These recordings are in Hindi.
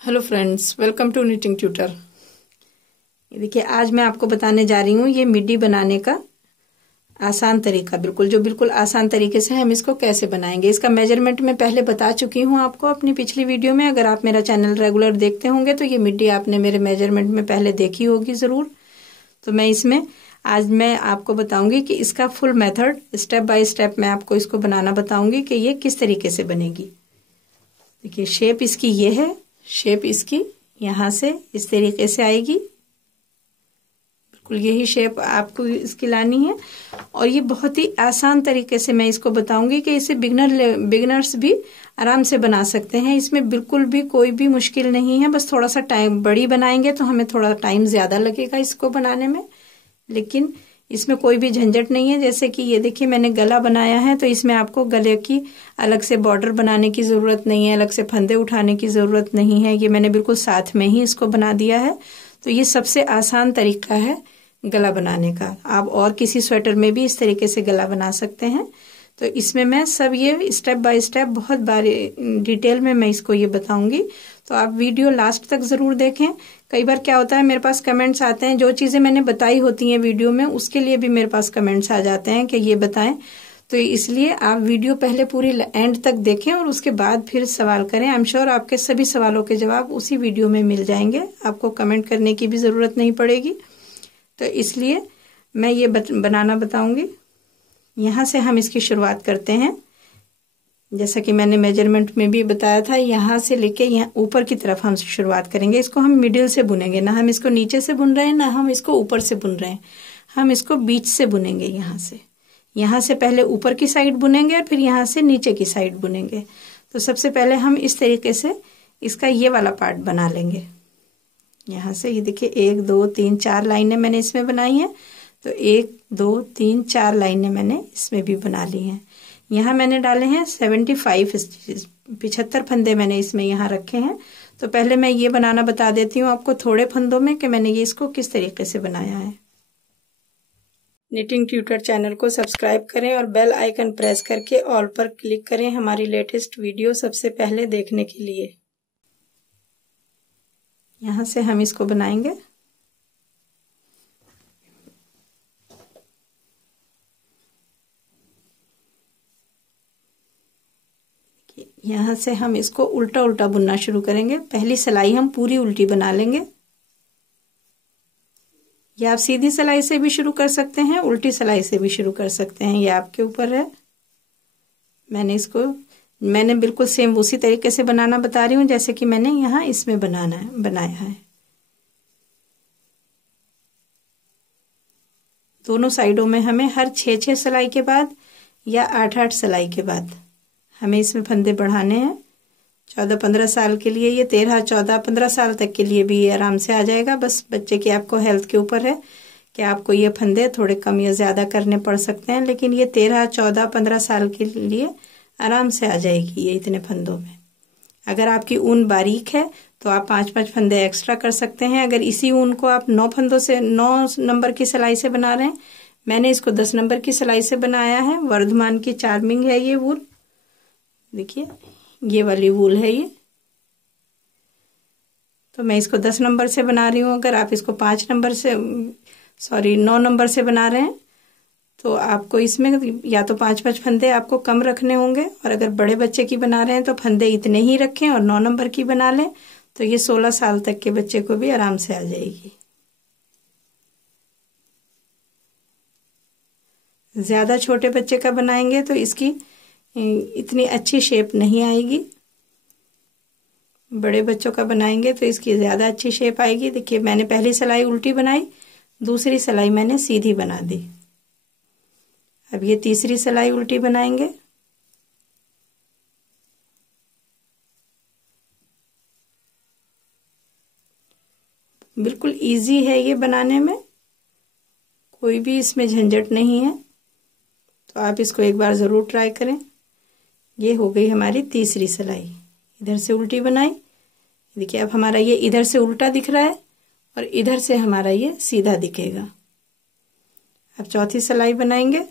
Hello friends, welcome to knitting tutor. ये देखिए, आज मैं आपको बताने जा रही हूँ ये मिड्डी बनाने का आसान तरीका। बिल्कुल आसान तरीके से हम इसको कैसे बनाएंगे। इसका मेजरमेंट मैं पहले बता चुकी हूँ आपको अपनी पिछली वीडियो में। अगर आप मेरा चैनल रेगुलर देखते होंगे तो ये मिड्डी आपने मेरे मेजरमेंट में पहले देखी होगी ज़रूर। तो आज मैं आपको बताऊंगी कि इसका full method step by step मैं आपको इसको बनाना बताऊंगी कि ये किस तरीके से बनेगी। देखिए, शेप इसकी ये है। शेप इसकी यहाँ से इस तरीके से आएगी। बिल्कुल यही शेप आपको इसकी लानी है। और ये बहुत ही आसान तरीके से मैं इसको बताऊंगी कि इसे बिगिनर्स भी आराम से बना सकते हैं। इसमें बिल्कुल भी कोई भी मुश्किल नहीं है। बस थोड़ा सा टाइम, बड़ी बनाएंगे तो हमें थोड़ा टाइम ज्यादा लगेगा इसको बनाने में, लेकिन इसमें कोई भी झंझट नहीं है। जैसे कि ये देखिए, मैंने गला बनाया है तो इसमें आपको गले की अलग से बॉर्डर बनाने की जरूरत नहीं है, अलग से फंदे उठाने की जरूरत नहीं है। ये मैंने बिल्कुल साथ में ही इसको बना दिया है। तो ये सबसे आसान तरीका है गला बनाने का। आप और किसी स्वेटर में भी इस तरीके से गला बना सकते हैं। तो इसमें मैं सब ये स्टेप बाय स्टेप बहुत बारी डिटेल में मैं इसको ये बताऊंगी। तो आप वीडियो लास्ट तक जरूर देखें। कई बार क्या होता है, मेरे पास कमेंट्स आते हैं, जो चीजें मैंने बताई होती हैं वीडियो में उसके लिए भी मेरे पास कमेंट्स आ जाते हैं कि ये बताएं। तो इसलिए आप वीडियो पहले पूरी एंड तक देखें और उसके बाद फिर सवाल करें। आई एम श्योर आपके सभी सवालों के जवाब उसी वीडियो में मिल जाएंगे, आपको कमेंट करने की भी जरूरत नहीं पड़ेगी। तो इसलिए मैं ये बनाना बताऊंगी। यहाँ से हम इसकी शुरुआत करते हैं। जैसा कि मैंने मेजरमेंट में भी बताया था, यहाँ से लेके यहाँ ऊपर की तरफ हम शुरुआत करेंगे। इसको हम मिडिल से बुनेंगे, ना हम इसको नीचे से बुन रहे हैं ना हम इसको ऊपर से बुन रहे हैं। हम इसको बीच से बुनेंगे। यहाँ से पहले ऊपर की साइड बुनेंगे और फिर यहाँ से नीचे की साइड बुनेंगे। तो सबसे पहले हम इस तरीके से इसका ये वाला पार्ट बना लेंगे। यहाँ से ये देखिए 1 2 3 4 लाइनें मैंने इसमें बनाई हैं। तो 1 2 3 4 लाइनें मैंने इसमें भी बना ली हैं। यहाँ मैंने डाले हैं 75 फंदे मैंने इसमें यहाँ रखे हैं। तो पहले मैं ये बनाना बता देती हूँ आपको थोड़े फंदों में कि मैंने ये इसको किस तरीके से बनाया है। निटिंग ट्यूटर चैनल को सब्सक्राइब करें और बेल आइकन प्रेस करके ऑल पर क्लिक करें हमारी लेटेस्ट वीडियो सबसे पहले देखने के लिए। यहाँ से हम इसको बनाएंगे। यहाँ से हम इसको उल्टा उल्टा बुनना शुरू करेंगे। पहली सिलाई हम पूरी उल्टी बना लेंगे। या आप सीधी सिलाई से भी शुरू कर सकते हैं, उल्टी सिलाई से भी शुरू कर सकते हैं, ये आपके ऊपर है। मैंने बिल्कुल सेम उसी तरीके से बनाना बता रही हूँ जैसे कि मैंने यहाँ इसमें बनाया है। दोनों साइडों में हमें हर 6 सिलाई के बाद या 8 सिलाई के बाद हमें इसमें फंदे बढ़ाने हैं। 14-15 साल के लिए, ये 13 14 15 साल तक के लिए भी ये आराम से आ जाएगा। बस बच्चे की आपको हेल्थ के ऊपर है कि आपको ये फंदे थोड़े कम या ज्यादा करने पड़ सकते हैं, लेकिन ये 13 14 15 साल के लिए आराम से आ जाएगी ये इतने फंदों में। अगर आपकी ऊन बारीक है तो आप 5-5 फंदे एक्स्ट्रा कर सकते हैं। अगर इसी ऊन को आप 9 फंदों से 9 नंबर की सिलाई से बना रहे हैं, मैंने इसको 10 नंबर की सिलाई से बनाया है। वर्धमान की चार्मिंग है ये वूल। देखिए, ये वाली वूल है ये। तो मैं इसको 10 नंबर से बना रही हूँ। अगर आप इसको 9 नंबर से बना रहे हैं तो आपको इसमें या तो 5-5 फंदे आपको कम रखने होंगे, और अगर बड़े बच्चे की बना रहे हैं तो फंदे इतने ही रखें और 9 नंबर की बना लें। तो ये 16 साल तक के बच्चे को भी आराम से आ जाएगी। ज्यादा छोटे बच्चे का बनाएंगे तो इसकी इतनी अच्छी शेप नहीं आएगी। बड़े बच्चों का बनाएंगे तो इसकी ज्यादा अच्छी शेप आएगी। देखिए, मैंने पहली सिलाई उल्टी बनाई, दूसरी सिलाई मैंने सीधी बना दी। अब ये तीसरी सिलाई उल्टी बनाएंगे। बिल्कुल इजी है ये बनाने में, कोई भी इसमें झंझट नहीं है। तो आप इसको एक बार जरूर ट्राई करें। ये हो गई हमारी तीसरी सिलाई। इधर से उल्टी बनाई। देखिए, अब हमारा ये इधर से उल्टा दिख रहा है और इधर से हमारा ये सीधा दिखेगा। अब चौथी सिलाई बनाएंगे।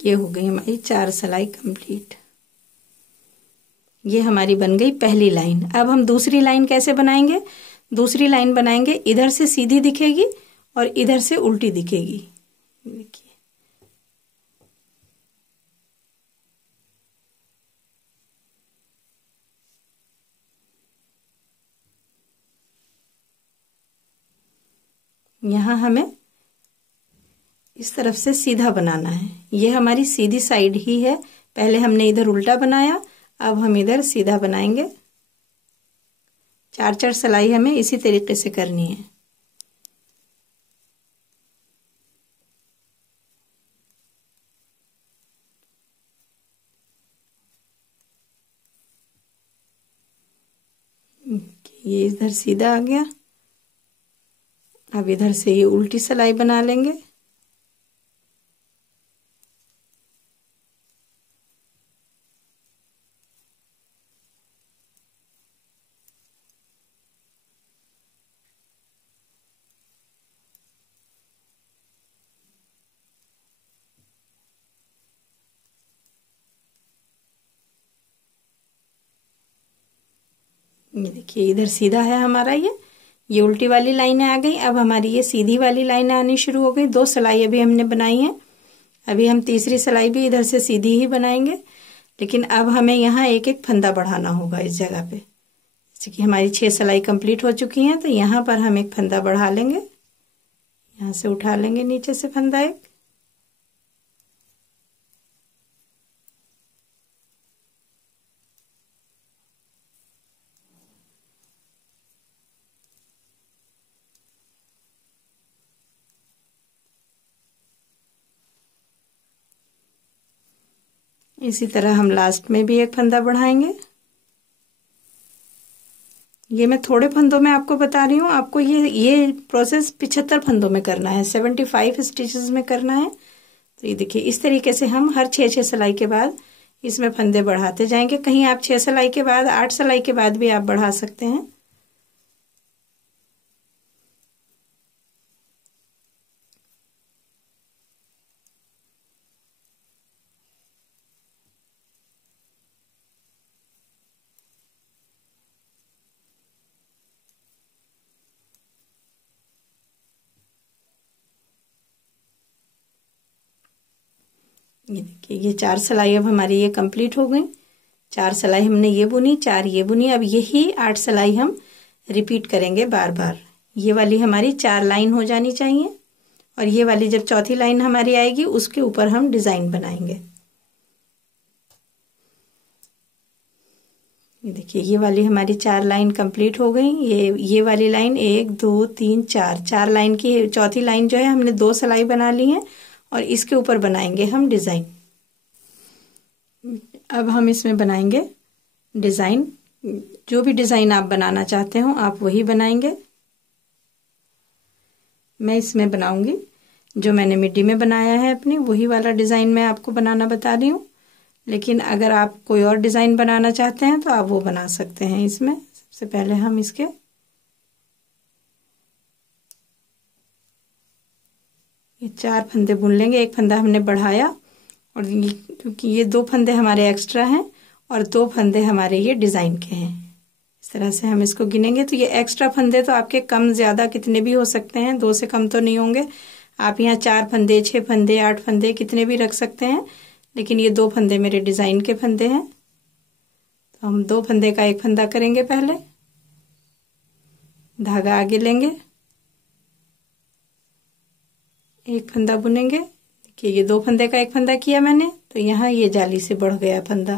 ये हो गई हमारी 4 सिलाई कंप्लीट। ये हमारी बन गई पहली लाइन। अब हम दूसरी लाइन कैसे बनाएंगे? दूसरी लाइन बनाएंगे, इधर से सीधी दिखेगी और इधर से उल्टी दिखेगी। देखिए यहाँ हमें इस तरफ से सीधा बनाना है। ये हमारी सीधी साइड ही है। पहले हमने इधर उल्टा बनाया, अब हम इधर सीधा बनाएंगे। 4-4 सिलाई हमें इसी तरीके से करनी है। ये इधर सीधा आ गया। अब इधर से ये उल्टी सिलाई बना लेंगे। ये देखिए इधर सीधा है हमारा, ये उल्टी वाली लाइनें आ गई। अब हमारी ये सीधी वाली लाइनें आनी शुरू हो गई। 2 सिलाई अभी हमने बनाई है। अभी हम तीसरी सिलाई भी इधर से सीधी ही बनाएंगे, लेकिन अब हमें यहाँ एक एक फंदा बढ़ाना होगा इस जगह पे। जैसे कि हमारी 6 सिलाई कंप्लीट हो चुकी हैं, तो यहाँ पर हम एक फंदा बढ़ा लेंगे। यहाँ से उठा लेंगे नीचे से फंदा एक। इसी तरह हम लास्ट में भी एक फंदा बढ़ाएंगे। ये मैं थोड़े फंदों में आपको बता रही हूँ। आपको ये प्रोसेस 75 फंदों में करना है, 75 स्टिचेस में करना है। तो ये देखिए इस तरीके से हम हर 6-6 सिलाई के बाद इसमें फंदे बढ़ाते जाएंगे। कहीं आप 6 सिलाई के बाद 8 सिलाई के बाद भी आप बढ़ा सकते हैं। ये देखिए ये 4 सिलाई अब हमारी ये कंप्लीट हो गई। 4 सिलाई हमने ये बुनी, 4 ये बुनी। अब यही 8 सिलाई हम रिपीट करेंगे बार बार। ये वाली हमारी 4 लाइन हो जानी चाहिए, और ये वाली जब चौथी लाइन हमारी आएगी उसके ऊपर हम डिजाइन बनाएंगे। ये देखिए ये वाली हमारी 4 लाइन कंप्लीट हो गई। ये वाली लाइन 1 2 3 4 लाइन की चौथी लाइन जो है हमने 2 सिलाई बना ली है, और इसके ऊपर बनाएंगे हम डिजाइन। अब हम इसमें बनाएंगे डिजाइन। जो भी डिजाइन आप बनाना चाहते हो आप वही बनाएंगे। मैं इसमें बनाऊंगी जो मैंने मिड्डी में बनाया है अपनी, वही वाला डिजाइन मैं आपको बनाना बता रही हूँ। लेकिन अगर आप कोई और डिजाइन बनाना चाहते हैं तो आप वो बना सकते हैं। इसमें सबसे पहले हम इसके ये 4 फंदे बुन लेंगे। एक फंदा हमने बढ़ाया, और क्योंकि ये 2 फंदे हमारे एक्स्ट्रा हैं और 2 फंदे हमारे ये डिजाइन के हैं। इस तरह से हम इसको गिनेंगे तो ये एक्स्ट्रा फंदे तो आपके कम ज्यादा कितने भी हो सकते हैं, 2 से कम तो नहीं होंगे। आप यहाँ 4 फंदे 6 फंदे 8 फंदे कितने भी रख सकते हैं, लेकिन ये 2 फंदे मेरे डिजाइन के फंदे हैं। तो हम 2 फंदे का एक फंदा करेंगे। पहले धागा आगे लेंगे, एक फंदा बुनेंगे। देखिए ये 2 फंदे का एक फंदा किया मैंने, तो यहाँ ये जाली से बढ़ गया फंदा।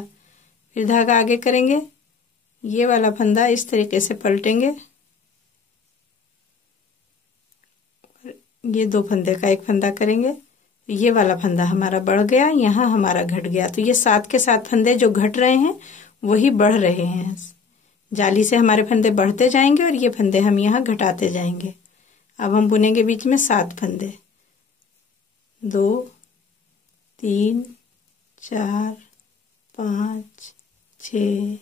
फिर धागा आगे करेंगे, ये वाला फंदा इस तरीके से पलटेंगे, और ये 2 फंदे का एक फंदा करेंगे। ये वाला फंदा हमारा बढ़ गया, यहाँ हमारा घट गया। तो ये 7 के 7 फंदे जो घट रहे हैं वही बढ़ रहे हैं। जाली से हमारे फंदे बढ़ते जाएंगे और ये फंदे हम यहाँ घटाते जाएंगे। अब हम बुनेंगे बीच में 7 फंदे, 2 3 4 5 6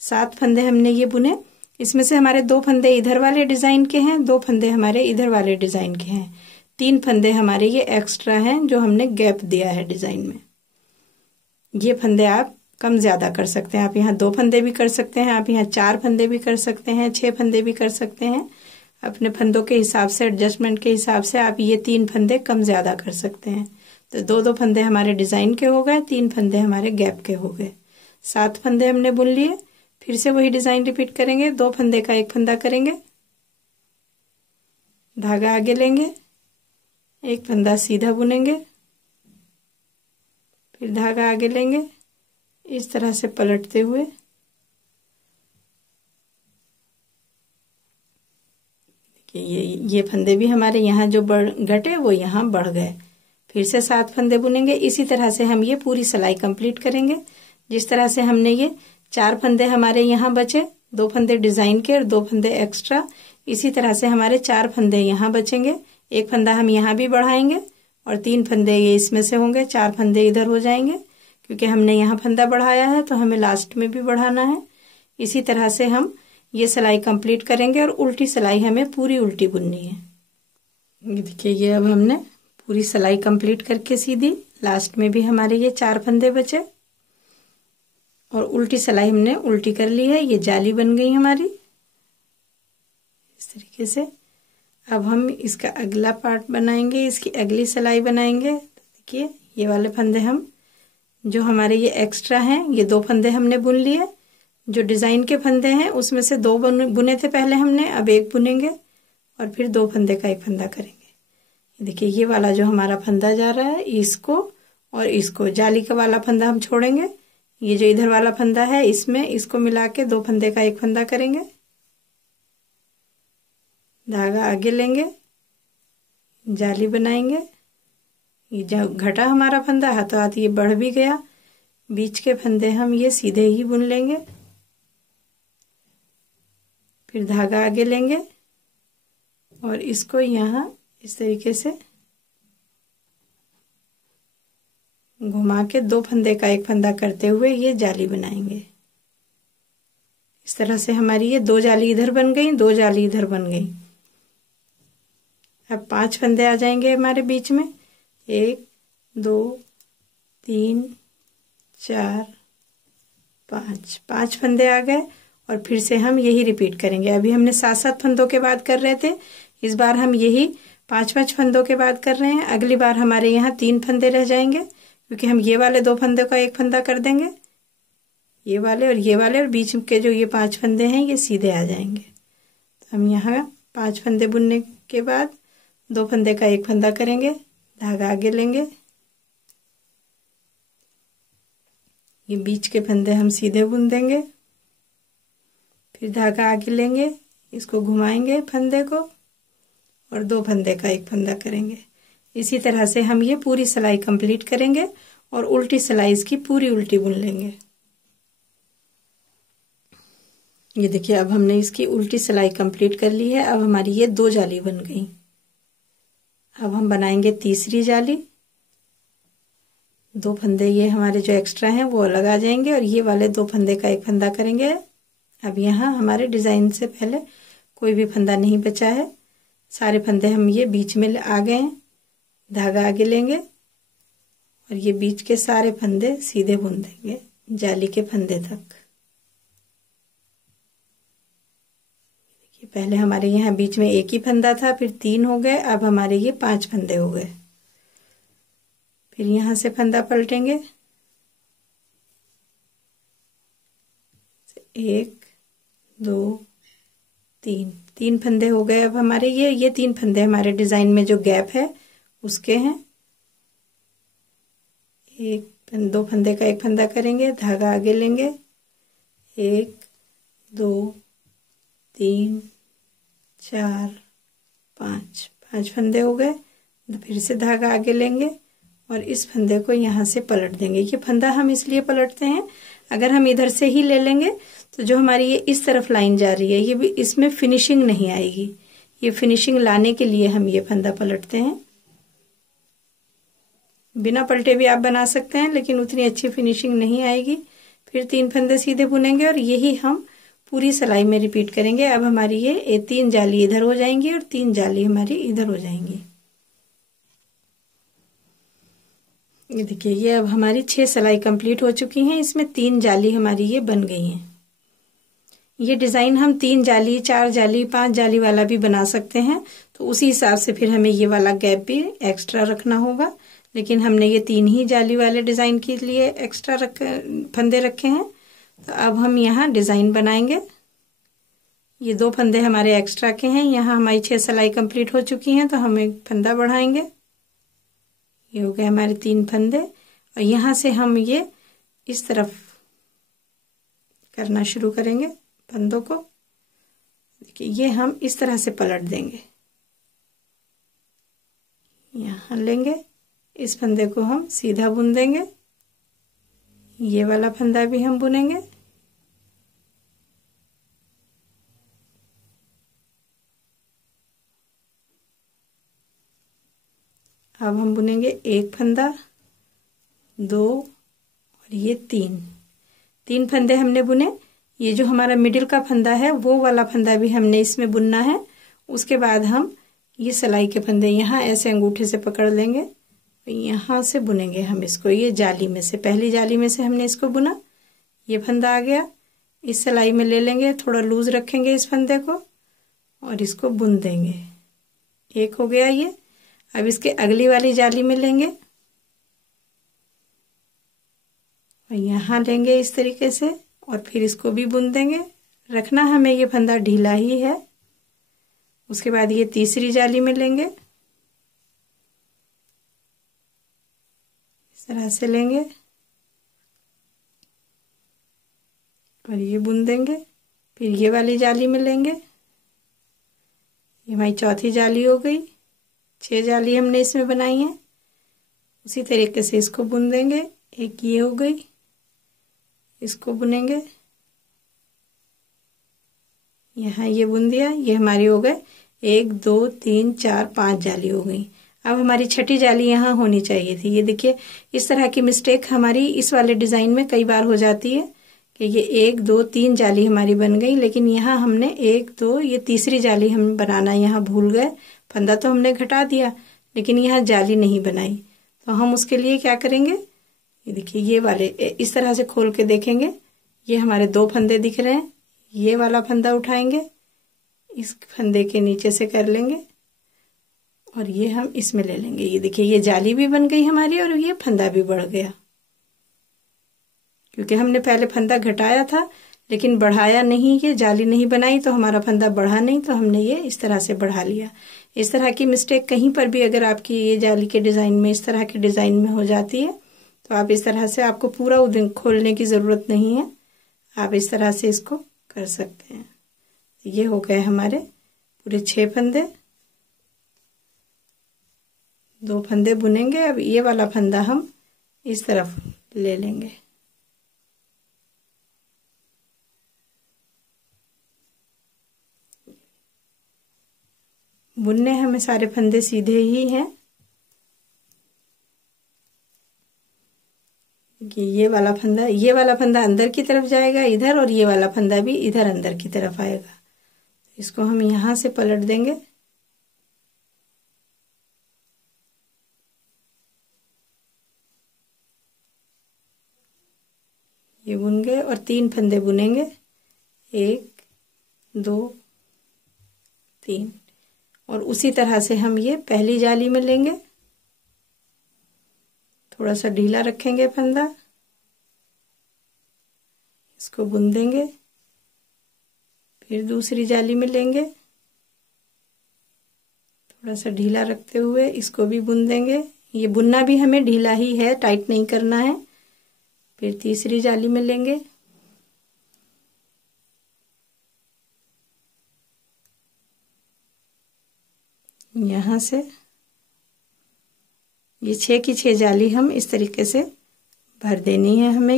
7 फंदे हमने ये बुने। इसमें से हमारे 2 फंदे इधर वाले डिजाइन के हैं, 2 फंदे हमारे इधर वाले डिजाइन के हैं। 3 फंदे हमारे ये एक्स्ट्रा हैं जो हमने गैप दिया है डिजाइन में। ये फंदे आप कम ज्यादा कर सकते हैं। आप यहाँ 2 फंदे भी कर सकते हैं, आप यहाँ 4 फंदे भी कर सकते हैं, 6 फंदे भी कर सकते हैं। अपने फंदों के हिसाब से, एडजस्टमेंट के हिसाब से आप ये 3 फंदे कम ज्यादा कर सकते हैं। तो 2-2 फंदे हमारे डिजाइन के हो गए, 3 फंदे हमारे गैप के हो गए। 7 फंदे हमने बुन लिए। फिर से वही डिजाइन रिपीट करेंगे। 2 फंदे का 1 फंदा करेंगे, धागा आगे लेंगे, 1 फंदा सीधा बुनेंगे, फिर धागा आगे लेंगे, इस तरह से पलटते हुए ये फंदे भी हमारे यहाँ जो घटे वो यहाँ बढ़ गए। फिर से 7 फंदे बुनेंगे। इसी तरह से हम ये पूरी सिलाई कंप्लीट करेंगे। जिस तरह से हमने ये 4 फंदे हमारे यहाँ बचे, 2 फंदे डिजाइन के और 2 फंदे एक्स्ट्रा, इसी तरह से हमारे 4 फंदे यहाँ बचेंगे। 1 फंदा हम यहाँ भी बढ़ाएंगे और 3 फंदे ये इसमें से होंगे, 4 फंदे इधर हो जाएंगे क्योंकि हमने यहाँ फंदा बढ़ाया है तो हमें लास्ट में भी बढ़ाना है। इसी तरह से हम ये सिलाई कंप्लीट करेंगे और उल्टी सिलाई हमें पूरी उल्टी बुननी है। ये देखिए, ये अब हमने पूरी सिलाई कंप्लीट करके सी दी। लास्ट में भी हमारे ये 4 फंदे बचे और उल्टी सिलाई हमने उल्टी कर ली है। ये जाली बन गई हमारी इस तरीके से। अब हम इसका अगला पार्ट बनाएंगे, इसकी अगली सिलाई बनाएंगे। देखिए, ये वाले फंदे हम जो हमारे ये एक्स्ट्रा हैं, ये 2 फंदे हमने बुन लिए। जो डिजाइन के फंदे हैं उसमें से 2 बुने थे पहले हमने, अब 1 बुनेंगे और फिर 2 फंदे का 1 फंदा करेंगे। देखिए, ये वाला जो हमारा फंदा जा रहा है, इसको और इसको, जाली का वाला फंदा हम छोड़ेंगे। ये जो इधर वाला फंदा है इसमें इसको मिला के 2 फंदे का 1 फंदा करेंगे, धागा आगे लेंगे, जाली बनाएंगे। ये जो घटा हमारा फंदा हाथों हाथ ये बढ़ भी गया। बीच के फंदे हम ये सीधे ही बुन लेंगे, फिर धागा आगे लेंगे और इसको यहाँ इस तरीके से घुमा के 2 फंदे का 1 फंदा करते हुए ये जाली बनाएंगे। इस तरह से हमारी ये 2 जाली इधर बन गई, 2 जाली इधर बन गई। अब 5 फंदे आ जाएंगे हमारे बीच में। 1 2 3 4 5 फंदे आ गए और फिर से हम यही रिपीट करेंगे। अभी हमने 7-7 फंदों के बाद कर रहे थे, इस बार हम यही 5-5 फंदों के बाद कर रहे हैं। अगली बार हमारे यहाँ 3 फंदे रह जाएंगे क्योंकि हम ये वाले 2 फंदे का 1 फंदा कर देंगे, ये वाले और बीच के जो ये 5 फंदे हैं ये सीधे आ जाएंगे। तो हम यहाँ 5 फंदे बुनने के बाद 2 फंदे का 1 फंदा करेंगे, धागा आगे लेंगे, ये बीच के फंदे हम सीधे बुन देंगे, फिर धागा आगे लेंगे, इसको घुमाएंगे फंदे को और 2 फंदे का 1 फंदा करेंगे। इसी तरह से हम ये पूरी सिलाई कंप्लीट करेंगे और उल्टी सिलाई इसकी पूरी उल्टी बुन लेंगे। ये देखिए, अब हमने इसकी उल्टी सिलाई कंप्लीट कर ली है। अब हमारी ये 2 जाली बन गई। अब हम बनाएंगे तीसरी जाली। 2 फंदे ये हमारे जो एक्स्ट्रा हैं वो अलग आ जाएंगे और ये वाले 2 फंदे का 1 फंदा करेंगे। अब यहाँ हमारे डिजाइन से पहले कोई भी फंदा नहीं बचा है, सारे फंदे हम ये बीच में आ गए हैं। धागा आगे लेंगे और ये बीच के सारे फंदे सीधे बुन देंगे जाली के फंदे तक। देखिए, पहले हमारे यहाँ बीच में 1 ही फंदा था, फिर 3 हो गए, अब हमारे ये 5 फंदे हो गए। फिर यहाँ से फंदा पलटेंगे, 1 2 3 फंदे हो गए। अब हमारे ये 3 फंदे हमारे डिजाइन में जो गैप है उसके हैं। 2 फंदे का 1 फंदा करेंगे, धागा आगे लेंगे, 1 2 3 4 5 फंदे हो गए। फिर से धागा आगे लेंगे और इस फंदे को यहाँ से पलट देंगे। ये फंदा हम इसलिए पलटते हैं, अगर हम इधर से ही ले लेंगे तो जो हमारी ये इस तरफ लाइन जा रही है ये भी इसमें फिनिशिंग नहीं आएगी। ये फिनिशिंग लाने के लिए हम ये फंदा पलटते हैं। बिना पलटे भी आप बना सकते हैं लेकिन उतनी अच्छी फिनिशिंग नहीं आएगी। फिर 3 फंदे सीधे बुनेंगे और यही हम पूरी सिलाई में रिपीट करेंगे। अब हमारी ये 3 जाली इधर हो जाएंगी और 3 जाली हमारी इधर हो जाएंगी। ये देखिए, ये अब हमारी 6 सिलाई कंप्लीट हो चुकी हैं। इसमें 3 जाली हमारी ये बन गई हैं। ये डिज़ाइन हम 3 जाली, 4 जाली, 5 जाली वाला भी बना सकते हैं। तो उसी हिसाब से फिर हमें ये वाला गैप भी एक्स्ट्रा रखना होगा। लेकिन हमने ये 3 ही जाली वाले डिज़ाइन के लिए एक्स्ट्रा फंदे रखे हैं। तो अब हम यहाँ डिज़ाइन बनाएंगे। ये 2 फंदे हमारे एक्स्ट्रा के हैं। यहाँ हमारी 6 सिलाई कंप्लीट हो चुकी हैं, तो हम एक फंदा बढ़ाएंगे। ये हो गए हमारे 3 फंदे। और यहाँ से हम ये इस तरफ करना शुरू करेंगे फंदों को। देखिए, ये हम इस तरह से पलट देंगे। यहाँ लेंगे, इस फंदे को हम सीधा बुन देंगे। ये वाला फंदा भी हम बुनेंगे। अब हम बुनेंगे एक फंदा, 2 और ये 3 फंदे हमने बुने। ये जो हमारा मिडिल का फंदा है, वो वाला फंदा भी हमने इसमें बुनना है। उसके बाद हम ये सिलाई के फंदे यहाँ ऐसे अंगूठे से पकड़ लेंगे, यहाँ से बुनेंगे हम इसको। ये जाली में से, पहली जाली में से हमने इसको बुना। ये फंदा आ गया, इस सिलाई में ले लेंगे, थोड़ा लूज रखेंगे इस फंदे को और इसको बुन देंगे। एक हो गया ये। अब इसके अगली वाली जाली में लेंगे और यहाँ लेंगे इस तरीके से और फिर इसको भी बुन देंगे। रखना हमें ये फंदा ढीला ही है। उसके बाद ये तीसरी जाली में लेंगे, इस तरह से लेंगे और ये बुन देंगे। फिर ये वाली जाली में लेंगे। ये हमारी चौथी जाली हो गई। 6 जाली हमने इसमें बनाई है। उसी तरीके से इसको बुन देंगे। एक ये हो गई, इसको बुनेंगे। यहाँ ये बुन दिया। ये हमारी हो गए 1 2 3 4 5 जाली हो गई। अब हमारी छठी जाली यहाँ होनी चाहिए थी। ये देखिए, इस तरह की मिस्टेक हमारी इस वाले डिजाइन में कई बार हो जाती है कि ये 1 2 3 जाली हमारी बन गई, लेकिन यहाँ हमने 1 2 ये तीसरी जाली हम बनाना यहाँ भूल गए। फंदा तो हमने घटा दिया, लेकिन यहाँ जाली नहीं बनाई। तो हम उसके लिए क्या करेंगे, ये देखिए, ये वाले इस तरह से खोल के देखेंगे। ये हमारे 2 फंदे दिख रहे हैं। ये वाला फंदा उठाएंगे, इस फंदे के नीचे से कर लेंगे और ये हम इसमें ले लेंगे। ये देखिए, ये जाली भी बन गई हमारी और ये फंदा भी बढ़ गया, क्योंकि हमने पहले फंदा घटाया था लेकिन बढ़ाया नहीं, ये जाली नहीं बनाई, तो हमारा फंदा बढ़ा नहीं, तो हमने ये इस तरह से बढ़ा लिया। इस तरह की मिस्टेक कहीं पर भी अगर आपकी ये जाली के डिजाइन में इस तरह के डिजाइन में हो जाती है, तो आप इस तरह से, आपको पूरा खोलने की जरूरत नहीं है, आप इस तरह से इसको कर सकते हैं। ये हो गए हमारे पूरे 6 फंदे। 2 फंदे बुनेंगे। अब ये वाला फंदा हम इस तरफ ले लेंगे। बुनने हमें सारे फंदे सीधे ही हैं। ये वाला फंदा अंदर की तरफ जाएगा इधर, और ये वाला फंदा भी इधर अंदर की तरफ आएगा। इसको हम यहाँ से पलट देंगे। ये बुन गए और 3 फंदे बुनेंगे, 1 2 3, और उसी तरह से हम ये पहली जाली में लेंगे, थोड़ा सा ढीला रखेंगे फंदा, इसको बुन देंगे। फिर दूसरी जाली में लेंगे, थोड़ा सा ढीला रखते हुए इसको भी बुन देंगे। ये बुनना भी हमें ढीला ही है, टाइट नहीं करना है। फिर तीसरी जाली में लेंगे, यहाँ से ये 6 की 6 जाली हम इस तरीके से भर देनी है हमें।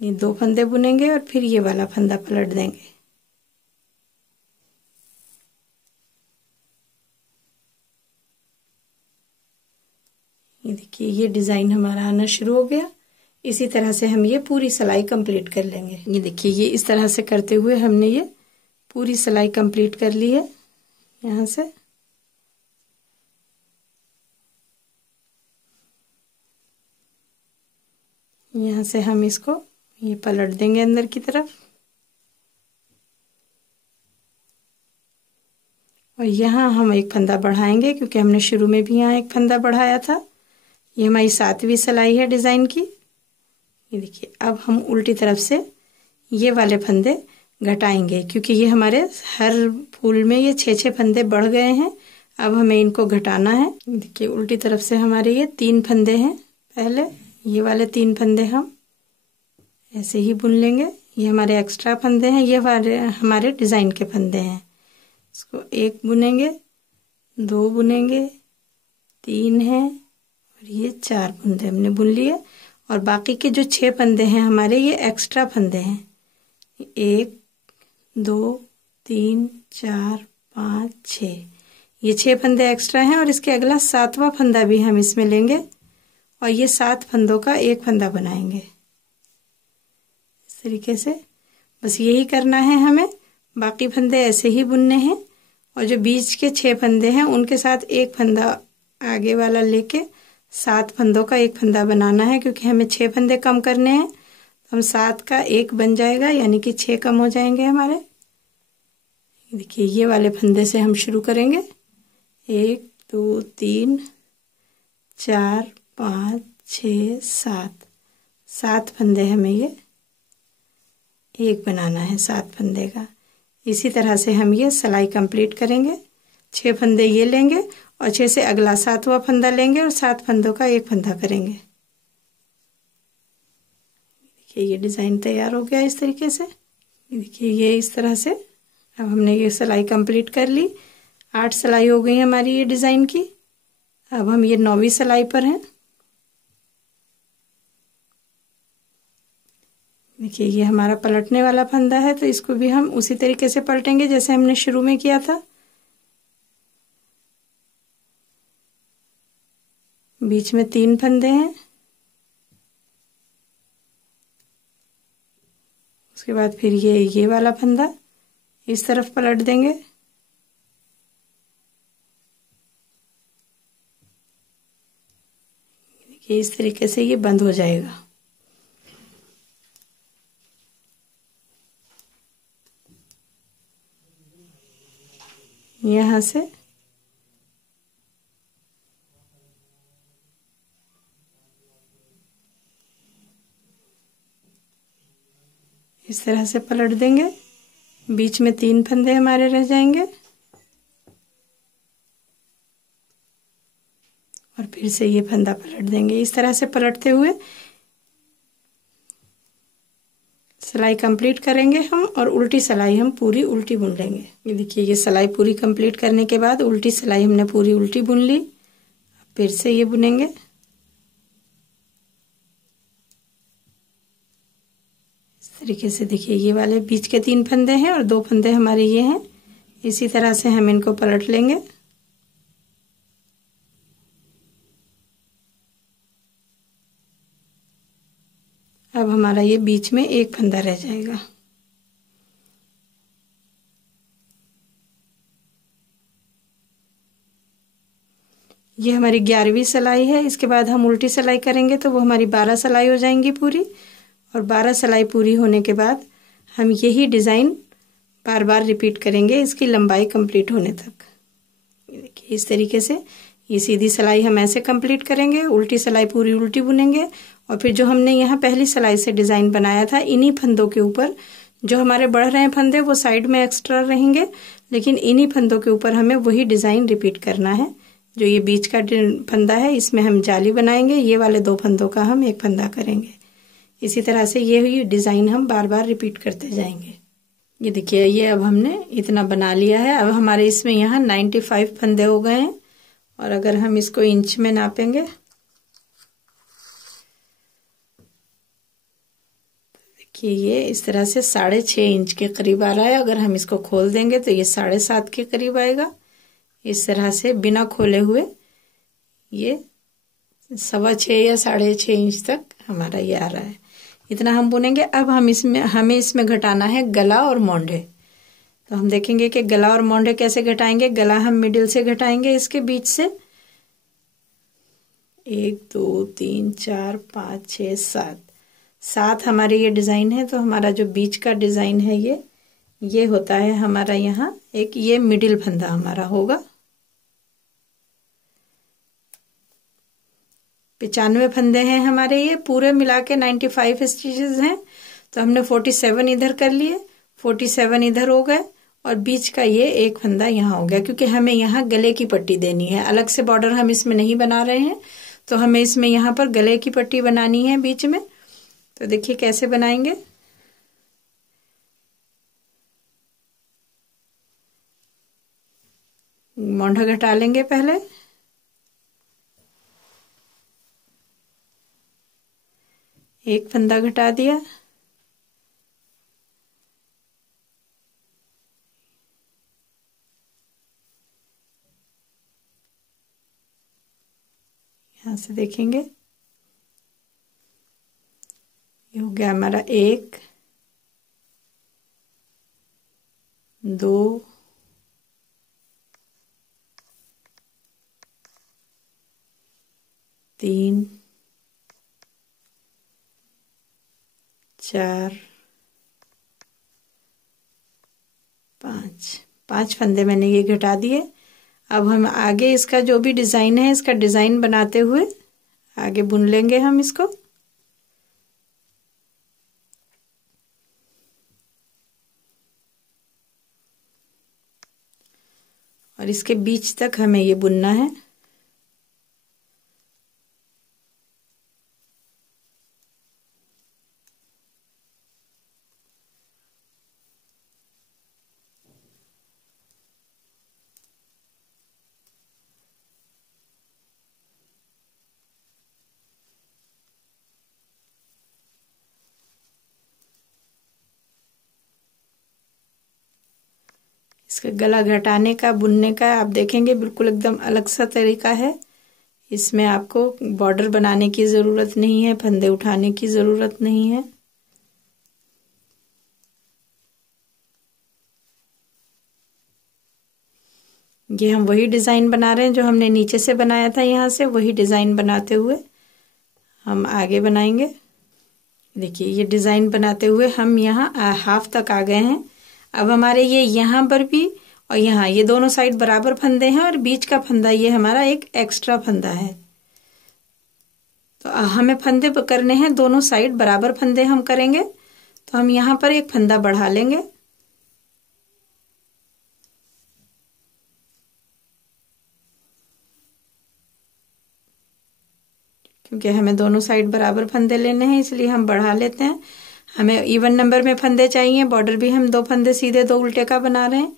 ये 2 फंदे बुनेंगे और फिर ये वाला फंदा पलट देंगे। ये देखिए ये डिज़ाइन हमारा आना शुरू हो गया। इसी तरह से हम ये पूरी सिलाई कंप्लीट कर लेंगे। ये देखिए ये इस तरह से करते हुए हमने ये पूरी सिलाई कंप्लीट कर ली है। यहाँ से हम इसको ये पलट देंगे अंदर की तरफ, और यहाँ हम एक फंदा बढ़ाएंगे क्योंकि हमने शुरू में भी यहाँ एक फंदा बढ़ाया था। ये हमारी 7वीं सिलाई है डिज़ाइन की। ये देखिए अब हम उल्टी तरफ से ये वाले फंदे घटाएंगे क्योंकि ये हमारे हर फूल में ये 6-6 फंदे बढ़ गए हैं। अब हमें इनको घटाना है। देखिए उल्टी तरफ से हमारे ये 3 फंदे हैं। पहले ये वाले 3 फंदे हम ऐसे ही बुन लेंगे। ये हमारे एक्स्ट्रा फंदे हैं, ये हमारे डिज़ाइन के फंदे हैं। इसको 1 बुनेंगे, 2 बुनेंगे, 3 हैं और ये 4 फंदे हमने बुन लिए। और बाकी के जो 6 फंदे हैं हमारे ये एक्स्ट्रा फंदे हैं। 1 2 3 4 5 6, ये 6 फंदे एक्स्ट्रा हैं और इसके अगला 7वां फंदा भी हम इसमें लेंगे और ये 7 फंदों का एक फंदा बनाएंगे। इस तरीके से बस यही करना है हमें। बाकी फंदे ऐसे ही बुनने हैं और जो बीच के 6 फंदे हैं उनके साथ एक फंदा आगे वाला लेके 7 फंदों का एक फंदा बनाना है क्योंकि हमें 6 फंदे कम करने हैं। तो हम 7 का 1 बन जाएगा, यानी कि 6 कम हो जाएंगे हमारे। देखिए ये वाले फंदे से हम शुरू करेंगे। 1 2 3 4 5 6 7, 7 फंदे हमें ये एक बनाना है 7 फंदे का। इसी तरह से हम ये सिलाई कंप्लीट करेंगे। 6 फंदे ये लेंगे और 6 से अगला 7वां फंदा लेंगे और 7 फंदों का एक फंदा करेंगे। देखिए ये डिज़ाइन तैयार हो गया इस तरीके से। देखिए ये इस तरह से अब हमने ये सिलाई कंप्लीट कर ली। 8 सिलाई हो गई हमारी ये डिज़ाइन की। अब हम ये 9वीं सिलाई पर हैं। देखिए ये हमारा पलटने वाला फंदा है तो इसको भी हम उसी तरीके से पलटेंगे जैसे हमने शुरू में किया था। बीच में 3 फंदे हैं, उसके बाद फिर ये वाला फंदा इस तरफ पलट देंगे। देखिए इस तरीके से ये बंद हो जाएगा। यहाँ से इस तरह से पलट देंगे। बीच में 3 फंदे हमारे रह जाएंगे और फिर से ये फंदा पलट देंगे। इस तरह से पलटते हुए सिलाई कंप्लीट करेंगे हम और उल्टी सिलाई हम पूरी उल्टी बुन लेंगे। ये देखिए ये सिलाई पूरी कंप्लीट करने के बाद उल्टी सिलाई हमने पूरी उल्टी बुन ली। फिर से ये बुनेंगे। इस तरीके से देखिए ये वाले बीच के 3 फंदे हैं और 2 फंदे हमारे ये हैं। इसी तरह से हम इनको पलट लेंगे। अब हमारा ये बीच में एक फंदा रह जाएगा। ये हमारी 11वीं सिलाई है। इसके बाद हम उल्टी सिलाई करेंगे तो वो हमारी 12 सिलाई हो जाएंगी पूरी। और 12 सिलाई पूरी होने के बाद हम यही डिज़ाइन बार बार रिपीट करेंगे इसकी लंबाई कंप्लीट होने तक। ये देखिए इस तरीके से ये सीधी सिलाई हम ऐसे कंप्लीट करेंगे। उल्टी सिलाई पूरी उल्टी बुनेंगे और फिर जो हमने यहाँ पहली सिलाई से डिज़ाइन बनाया था इन्हीं फंदों के ऊपर जो हमारे बढ़ रहे हैं फंदे वो साइड में एक्स्ट्रा रहेंगे, लेकिन इन्हीं फंदों के ऊपर हमें वही डिज़ाइन रिपीट करना है। जो ये बीच का फंदा है इसमें हम जाली बनाएंगे, ये वाले 2 फंदों का हम एक फंदा करेंगे। इसी तरह से ये डिज़ाइन हम बार बार रिपीट करते जाएंगे। ये देखिए ये अब हमने इतना बना लिया है। अब हमारे इसमें यहाँ 95 फंदे हो गए हैं और अगर हम इसको इंच में नापेंगे देखिए ये इस तरह से 6.5 इंच के करीब आ रहा है। अगर हम इसको खोल देंगे तो ये 7.5 के करीब आएगा। इस तरह से बिना खोले हुए ये 6.25 या 6.5 इंच तक हमारा ये आ रहा है। इतना हम बुनेंगे। अब हमें इसमें घटाना है गला और मोंढे। तो हम देखेंगे कि गला और मोंढे कैसे घटाएंगे। गला हम मिडिल से घटाएंगे, इसके बीच से 1 2 3 4 5 6 7 हमारे ये डिजाइन है। तो हमारा जो बीच का डिजाइन है ये होता है हमारा यहाँ एक ये मिडिल फंदा हमारा होगा। 95 फंदे हैं हमारे, ये पूरे मिला के 95 स्टिचेस हैं। तो हमने 47 इधर कर लिए, 47 इधर हो गए और बीच का ये एक फंदा यहाँ हो गया, क्योंकि हमें यहाँ गले की पट्टी देनी है। अलग से बॉर्डर हम इसमें नहीं बना रहे हैं, तो हमें इसमें यहाँ पर गले की पट्टी बनानी है बीच में। तो देखिए कैसे बनाएंगे। मोंढा घटा लेंगे पहले, एक फंदा घटा दिया, यहां से देखेंगे ये हो गया हमारा 1 2 3 4 5 फंदे मैंने ये घटा दिए। अब हम आगे इसका जो भी डिजाइन है, इसका डिजाइन बनाते हुए आगे बुन लेंगे हम इसको। और इसके बीच तक हमें ये बुनना है। इसका गला घटाने का, बुनने का आप देखेंगे बिल्कुल एकदम अलग सा तरीका है। इसमें आपको बॉर्डर बनाने की जरूरत नहीं है, फंदे उठाने की जरूरत नहीं है। ये हम वही डिजाइन बना रहे हैं जो हमने नीचे से बनाया था, यहाँ से वही डिजाइन बनाते हुए हम आगे बनाएंगे। देखिए ये डिजाइन बनाते हुए हम यहाँ हाफ तक आ गए हैं। अब हमारे ये यहाँ पर भी और यहाँ ये दोनों साइड बराबर फंदे हैं और बीच का फंदा ये हमारा एक एक्स्ट्रा फंदा है। तो हमें फंदे करने हैं दोनों साइड बराबर फंदे हम करेंगे। तो हम यहाँ पर एक फंदा बढ़ा लेंगे, क्योंकि हमें दोनों साइड बराबर फंदे लेने हैं, इसलिए हम बढ़ा लेते हैं। हमें इवन नंबर में फंदे चाहिए। बॉर्डर भी हम 2 फंदे सीधे 2 उल्टे का बना रहे हैं।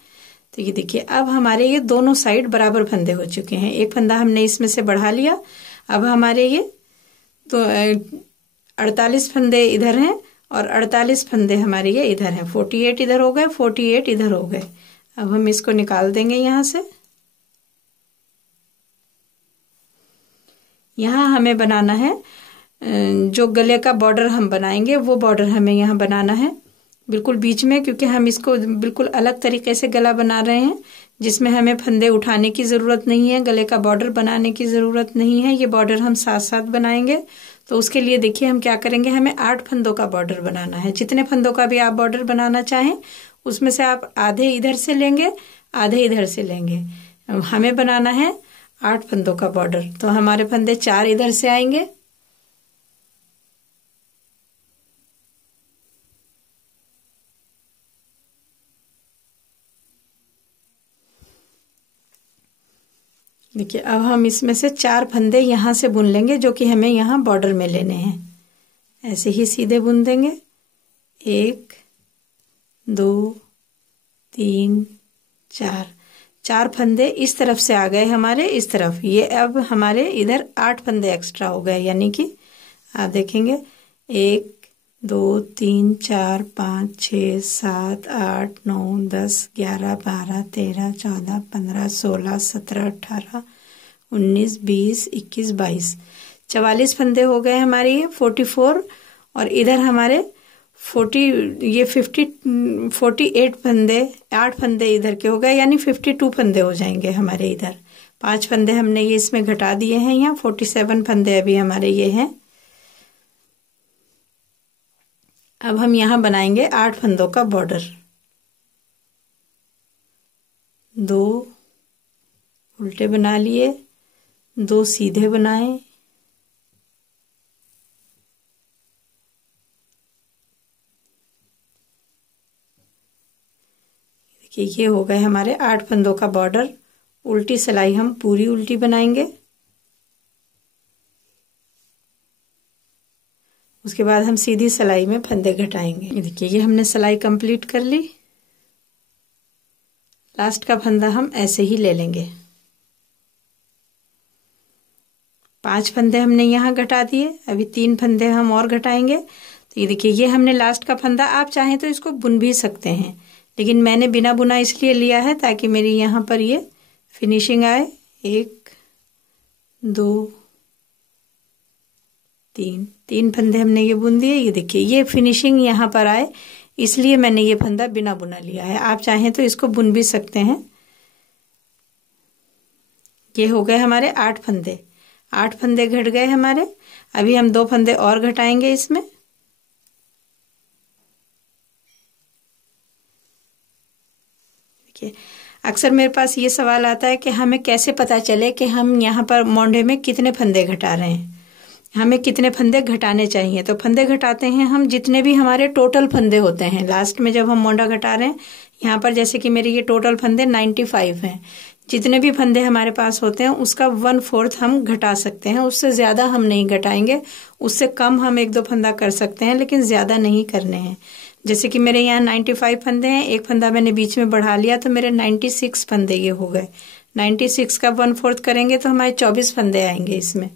तो ये देखिए अब हमारे ये दोनों साइड बराबर फंदे हो चुके हैं। एक फंदा हमने इसमें से बढ़ा लिया। अब हमारे ये तो 48 फंदे इधर हैं और 48 फंदे हमारे ये इधर हैं। 48 इधर हो गए, 48 इधर हो गए। अब हम इसको निकाल देंगे यहाँ से। यहाँ हमें बनाना है जो गले का बॉर्डर हम बनाएंगे, वो बॉर्डर हमें यहाँ बनाना है बिल्कुल बीच में, क्योंकि हम इसको बिल्कुल अलग तरीके से गला बना रहे हैं, जिसमें हमें फंदे उठाने की जरूरत नहीं है, गले का बॉर्डर बनाने की जरूरत नहीं है। ये बॉर्डर हम साथ साथ बनाएंगे। तो उसके लिए देखिए हम क्या करेंगे, हमें 8 फंदों का बॉर्डर बनाना है। जितने फंदों का भी आप बॉर्डर बनाना चाहें, उसमें से आप आधे इधर से लेंगे, आधे इधर से लेंगे। हमें बनाना है 8 फंदों का बॉर्डर। तो हमारे फंदे 4 इधर से आएंगे, देखिए अब हम इसमें से 4 फंदे यहाँ से बुन लेंगे, जो कि हमें यहाँ बॉर्डर में लेने हैं। ऐसे ही सीधे बुन देंगे। 1 2 3 4 फंदे इस तरफ से आ गए हमारे इस तरफ। ये अब हमारे इधर 8 फंदे एक्स्ट्रा हो गए, यानी कि आप देखेंगे 1 2 3 4 5 6 7 8 9 10 11 12 13 14 15 16 17 18 19 20 21 22 44 फंदे हो गए हमारे, ये 44, और इधर हमारे 48 फंदे, 8 फंदे इधर के हो गए, यानी 52 फंदे हो जाएंगे हमारे इधर। 5 फंदे हमने ये इसमें घटा दिए हैं, यहाँ 47 फंदे अभी हमारे ये हैं। अब हम यहाँ बनाएंगे 8 फंदों का बॉर्डर। 2 उल्टे बना लिए, 2 सीधे बनाए, देखिए ये हो गए हमारे 8 फंदों का बॉर्डर। उल्टी सिलाई हम पूरी उल्टी बनाएंगे, उसके बाद हम सीधी सिलाई में फंदे घटाएंगे। देखिए ये हमने सिलाई कंप्लीट कर ली। लास्ट का फंदा हम ऐसे ही ले लेंगे। 5 फंदे हमने यहाँ घटा दिए, अभी 3 फंदे हम और घटाएंगे। तो ये देखिए ये हमने लास्ट का फंदा, आप चाहें तो इसको बुन भी सकते हैं, लेकिन मैंने बिना बुना इसलिए लिया है ताकि मेरी यहाँ पर ये फिनिशिंग आए। 1 2 3 फंदे हमने ये बुन दिए। ये देखिए ये फिनिशिंग यहाँ पर आए, इसलिए मैंने ये फंदा बिना बुना लिया है। आप चाहें तो इसको बुन भी सकते हैं। ये हो गए हमारे 8 फंदे। 8 फंदे घट गए हमारे। अभी हम 2 फंदे और घटाएंगे इसमें। देखिए अक्सर मेरे पास ये सवाल आता है कि हमें कैसे पता चले कि हम यहाँ पर मोंढे में कितने फंदे घटा रहे हैं, हमें कितने फंदे घटाने चाहिए। तो फंदे घटाते हैं हम जितने भी हमारे टोटल फंदे होते हैं। लास्ट में जब हम मोंढा घटा रहे हैं, यहाँ पर जैसे कि मेरे ये टोटल फंदे 95 हैं। जितने भी फंदे हमारे पास होते हैं उसका 1/4 हम घटा सकते हैं, उससे ज्यादा हम नहीं घटाएंगे। उससे कम हम 1-2 फंदा कर सकते हैं, लेकिन ज्यादा नहीं करने हैं। जैसे कि मेरे यहाँ 95 फंदे हैं, एक फंदा मैंने बीच में बढ़ा लिया तो मेरे 96 फंदे ये हो गए। 96 का 1/4 करेंगे तो हमारे 24 फंदे आएंगे इसमें।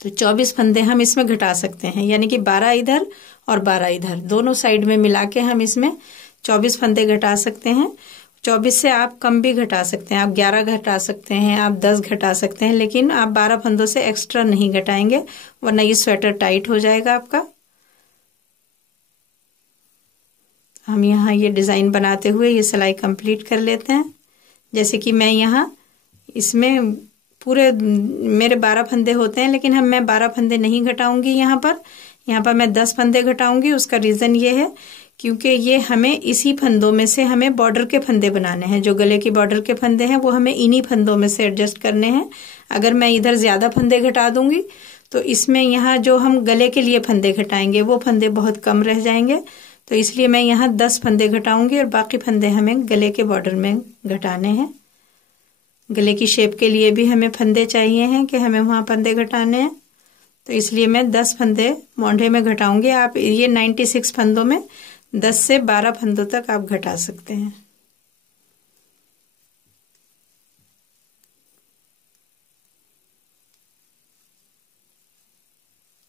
तो 24 फंदे हम इसमें घटा सकते हैं, यानी कि 12 इधर और 12 इधर, दोनों साइड में मिला के हम इसमें 24 फंदे घटा सकते हैं। 24 से आप कम भी घटा सकते हैं, आप 11 घटा सकते हैं, आप 10 घटा सकते हैं, लेकिन आप 12 फंदों से एक्स्ट्रा नहीं घटाएंगे, वरना ये स्वेटर टाइट हो जाएगा आपका। हम यहाँ ये डिजाइन बनाते हुए ये सिलाई कंप्लीट कर लेते हैं। जैसे कि मैं यहाँ इसमें पूरे मेरे 12 फंदे होते हैं, लेकिन मैं 12 फंदे नहीं घटाऊंगी यहाँ पर मैं 10 फंदे घटाऊंगी। उसका रीजन ये है क्योंकि ये हमें इसी फंदों में से हमें बॉर्डर के फंदे बनाने हैं। जो गले की बॉर्डर के फंदे हैं वो हमें इन्हीं फंदों में से एडजस्ट करने हैं। अगर मैं इधर ज्यादा फंदे घटा दूंगी तो इसमें यहाँ जो हम गले के लिए फंदे घटाएंगे वो फंदे बहुत कम रह जाएंगे। तो इसलिए मैं यहाँ 10 फंदे घटाऊंगी और बाकी फंदे हमें गले के बॉर्डर में घटाने हैं। गले की शेप के लिए भी हमें फंदे चाहिए हैं कि हमें वहां फंदे घटाने हैं, तो इसलिए मैं 10 फंदे मोंढे में घटाऊंगी। आप ये 96 फंदों में 10 से 12 फंदों तक आप घटा सकते हैं।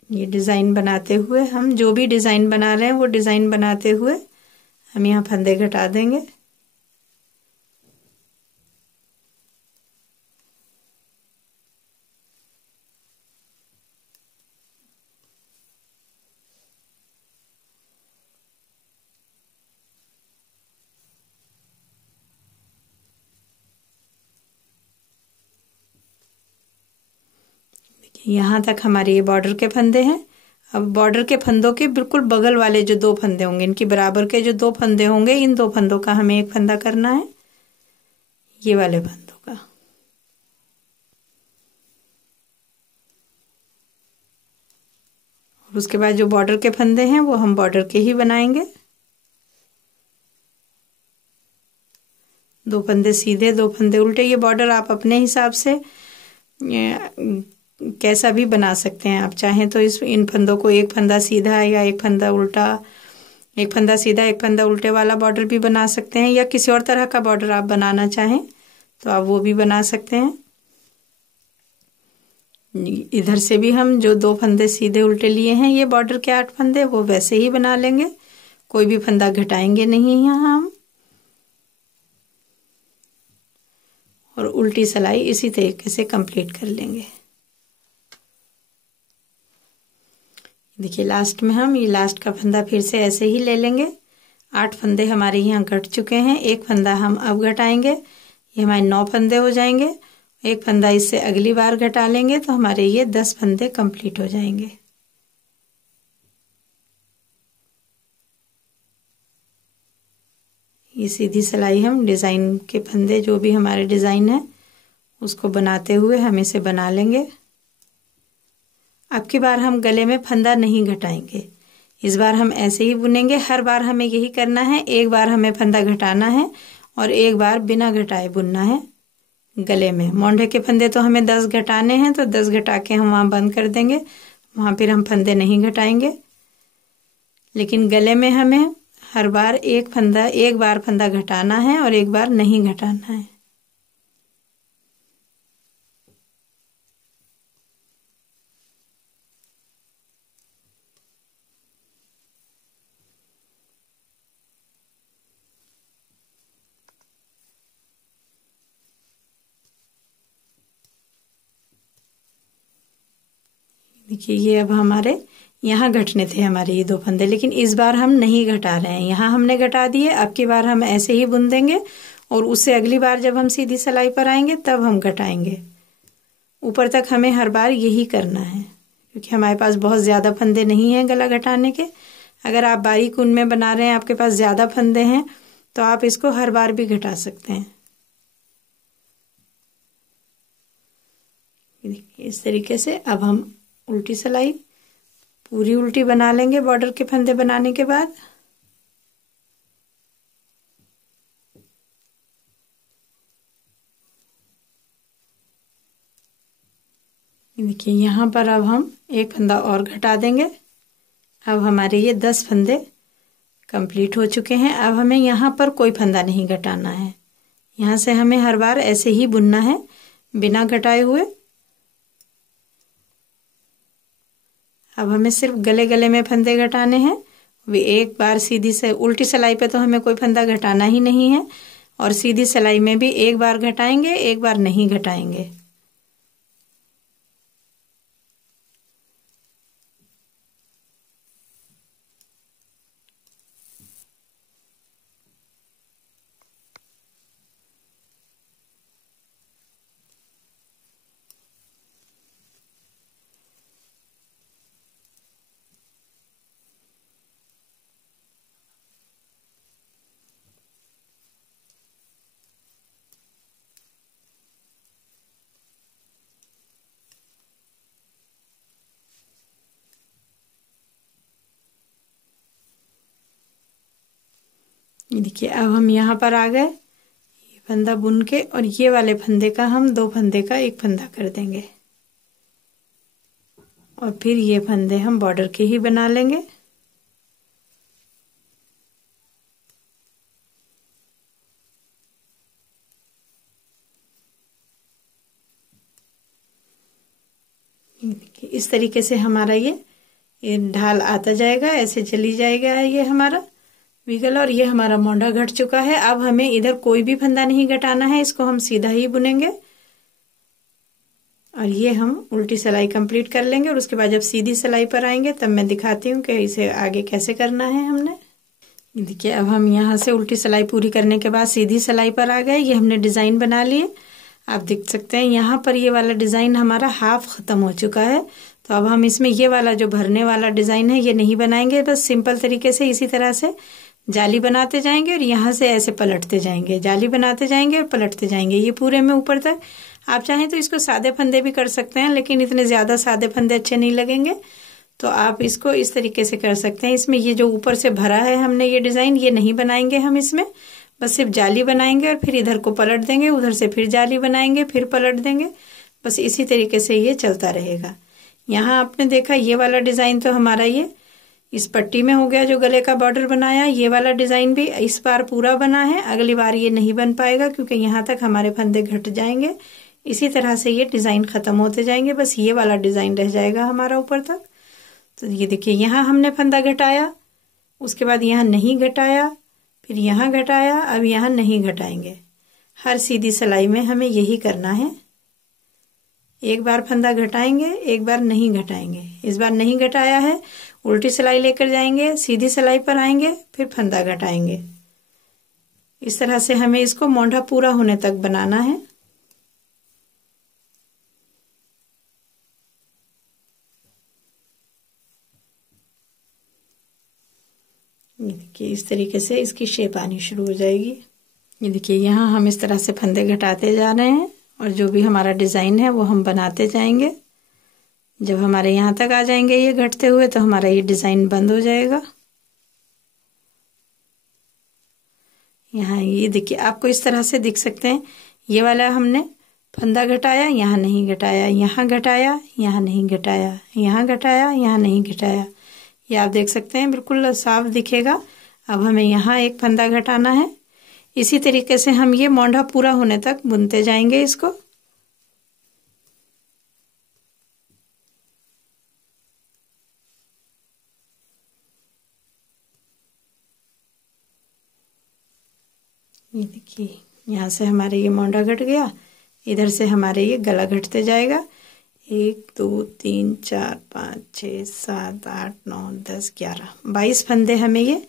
ये डिजाइन बनाते हुए हम जो भी डिजाइन बना रहे हैं वो डिजाइन बनाते हुए हम यहाँ फंदे घटा देंगे। यहाँ तक हमारे ये बॉर्डर के फंदे हैं। अब बॉर्डर के फंदों के बिल्कुल बगल वाले जो 2 फंदे होंगे, इनकी बराबर के जो 2 फंदे होंगे, इन 2 फंदों का हमें एक फंदा करना है, ये वाले फंदों का। और उसके बाद जो बॉर्डर के फंदे हैं वो हम बॉर्डर के ही बनाएंगे। 2 फंदे सीधे, 2 फंदे उल्टे। ये बॉर्डर आप अपने हिसाब से कैसा भी बना सकते हैं। आप चाहें तो इन फंदों को एक फंदा सीधा या एक फंदा उल्टा, एक फंदा सीधा एक फंदा उल्टे वाला बॉर्डर भी बना सकते हैं, या किसी और तरह का बॉर्डर आप बनाना चाहें तो आप वो भी बना सकते हैं। इधर से भी हम जो 2 फंदे सीधे उल्टे लिए हैं, ये बॉर्डर के 8 फंदे, वो वैसे ही बना लेंगे, कोई भी फंदा घटाएंगे नहीं यहाँ हम। और उल्टी सिलाई इसी तरीके से कंप्लीट कर लेंगे। देखिए लास्ट में हम ये लास्ट का फंदा फिर से ऐसे ही ले लेंगे। 8 फंदे हमारे यहाँ घट चुके हैं। एक फंदा हम अब घटाएंगे, ये हमारे 9 फंदे हो जाएंगे। एक फंदा इससे अगली बार घटा लेंगे तो हमारे ये 10 फंदे कंप्लीट हो जाएंगे। ये सीधी सिलाई हम डिज़ाइन के फंदे जो भी हमारे डिज़ाइन है उसको बनाते हुए हम इसे बना लेंगे। अब की बार हम गले में फंदा नहीं घटाएंगे, इस बार हम ऐसे ही बुनेंगे। हर बार हमें यही करना है, एक बार हमें फंदा घटाना है और एक बार बिना घटाए बुनना है गले में। मोंढे के फंदे तो हमें 10 घटाने हैं, तो 10 घटा के हम वहाँ बंद कर देंगे, वहाँ फिर हम फंदे नहीं घटाएंगे। लेकिन गले में हमें हर बार एक बार फंदा घटाना है और एक बार नहीं घटाना है। देखिए ये अब हमारे यहाँ घटने थे हमारे ये 2 फंदे, लेकिन इस बार हम नहीं घटा रहे हैं। यहाँ हमने घटा दिए, अब की बार हम ऐसे ही बुन देंगे और उससे अगली बार जब हम सीधी सिलाई पर आएंगे तब हम घटाएंगे। ऊपर तक हमें हर बार यही करना है, क्योंकि हमारे पास बहुत ज़्यादा फंदे नहीं हैं गला घटाने के। अगर आप बारीक ऊन में बना रहे हैं, आपके पास ज़्यादा फंदे हैं, तो आप इसको हर बार भी घटा सकते हैं। इस तरीके से अब हम उल्टी सिलाई पूरी उल्टी बना लेंगे बॉर्डर के फंदे बनाने के बाद। देखिए यहाँ पर अब हम एक फंदा और घटा देंगे। अब हमारे ये 10 फंदे कंप्लीट हो चुके हैं। अब हमें यहाँ पर कोई फंदा नहीं घटाना है, यहाँ से हमें हर बार ऐसे ही बुनना है बिना घटाए हुए। अब हमें सिर्फ गले गले में फंदे घटाने हैं। वे एक बार सीधी से उल्टी सिलाई पे तो हमें कोई फंदा घटाना ही नहीं है, और सीधी सिलाई में भी एक बार घटाएंगे, एक बार नहीं घटाएंगे। देखिए अब हम यहाँ पर आ गए, ये फंदा बुन के और ये वाले फंदे का हम 2 फंदे का एक फंदा कर देंगे और फिर ये फंदे हम बॉर्डर के ही बना लेंगे। इस तरीके से हमारा ये ढाल आता जाएगा, ऐसे चली जाएगा ये हमारा विगल, और ये हमारा मोंढा घट चुका है। अब हमें इधर कोई भी फंदा नहीं घटाना है, इसको हम सीधा ही बुनेंगे और ये हम उल्टी सिलाई कंप्लीट कर लेंगे। और उसके बाद जब सीधी सिलाई पर आएंगे तब मैं दिखाती हूँ कि इसे आगे कैसे करना है हमने। देखिए अब हम यहाँ से उल्टी सिलाई पूरी करने के बाद सीधी सिलाई पर आ गए। ये हमने डिज़ाइन बना लिए, आप देख सकते हैं यहाँ पर ये वाला डिज़ाइन हमारा हाफ ख़त्म हो चुका है। तो अब हम इसमें ये वाला जो भरने वाला डिज़ाइन है ये नहीं बनाएंगे, बस सिंपल तरीके से इसी तरह से जाली बनाते जाएंगे और यहाँ से ऐसे पलटते जाएंगे, जाली बनाते जाएंगे और पलटते जाएंगे ये पूरे में ऊपर तक। आप चाहें तो इसको सादे फंदे भी कर सकते हैं, लेकिन इतने ज़्यादा सादे फंदे अच्छे नहीं लगेंगे, तो आप इसको इस तरीके से कर सकते हैं। इसमें ये जो ऊपर से भरा है हमने ये डिज़ाइन, ये नहीं बनाएंगे हम इसमें, बस सिर्फ जाली बनाएंगे और फिर इधर को पलट देंगे, उधर से फिर जाली बनाएंगे, फिर पलट देंगे। बस इसी तरीके से ये चलता रहेगा। यहाँ आपने देखा ये वाला डिज़ाइन तो हमारा ये इस पट्टी में हो गया जो गले का बॉर्डर बनाया। ये वाला डिज़ाइन भी इस बार पूरा बना है, अगली बार ये नहीं बन पाएगा क्योंकि यहाँ तक हमारे फंदे घट जाएंगे। इसी तरह से ये डिज़ाइन ख़त्म होते जाएंगे, बस ये वाला डिज़ाइन रह जाएगा हमारा ऊपर तक। तो ये देखिए यहाँ हमने फंदा घटाया, उसके बाद यहाँ नहीं घटाया, फिर यहाँ घटाया, अब यहाँ नहीं घटाएंगे। हर सीधी सिलाई में हमें यही करना है। एक बार फंदा घटाएंगे, एक बार नहीं घटाएंगे। इस बार नहीं घटाया है, उल्टी सिलाई लेकर जाएंगे, सीधी सिलाई पर आएंगे, फिर फंदा घटाएंगे। इस तरह से हमें इसको मोंढा पूरा होने तक बनाना है। ये देखिए इस तरीके से इसकी शेप आनी शुरू हो जाएगी। ये देखिए यहाँ हम इस तरह से फंदे घटाते जा रहे हैं और जो भी हमारा डिज़ाइन है वो हम बनाते जाएंगे। जब हमारे यहाँ तक आ जाएंगे ये घटते हुए तो हमारा ये डिज़ाइन बंद हो जाएगा। यहाँ ये देखिए आपको इस तरह से दिख सकते हैं। ये वाला हमने फंदा घटाया, यहाँ नहीं घटाया, यहाँ घटाया, यहाँ नहीं घटाया, यहाँ घटाया, यहाँ नहीं घटाया। ये आप देख सकते हैं बिल्कुल साफ दिखेगा। अब हमें यहाँ एक फंदा घटाना है। इसी तरीके से हम ये मोंढा पूरा होने तक बुनते जाएंगे इसको। ये देखिए यहाँ से हमारे ये मोंढा घट गया, इधर से हमारे ये गला घटते जाएगा। 1 2 3 4 5 6 7 8 9 10 11 22 फंदे हमें ये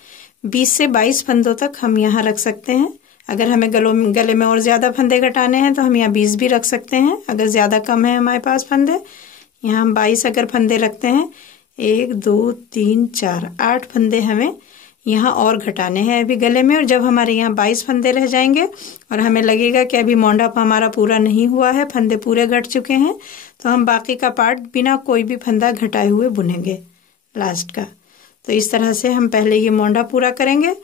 20 से 22 फंदों तक हम यहाँ रख सकते हैं। अगर हमें गले में और ज़्यादा फंदे घटाने हैं तो हम यहाँ 20 भी रख सकते हैं। अगर ज़्यादा कम है हमारे पास फंदे, यहाँ हम 22 अगर फंदे रखते हैं, 1 2 3 4 8 फंदे हमें यहाँ और घटाने हैं अभी गले में। और जब हमारे यहाँ 22 फंदे रह जाएंगे और हमें लगेगा कि अभी मोंढा हमारा पूरा नहीं हुआ है, फंदे पूरे घट चुके हैं, तो हम बाकी का पार्ट बिना कोई भी फंदा घटाए हुए बुनेंगे लास्ट का। तो इस तरह से हम पहले ये मोंढा पूरा करेंगे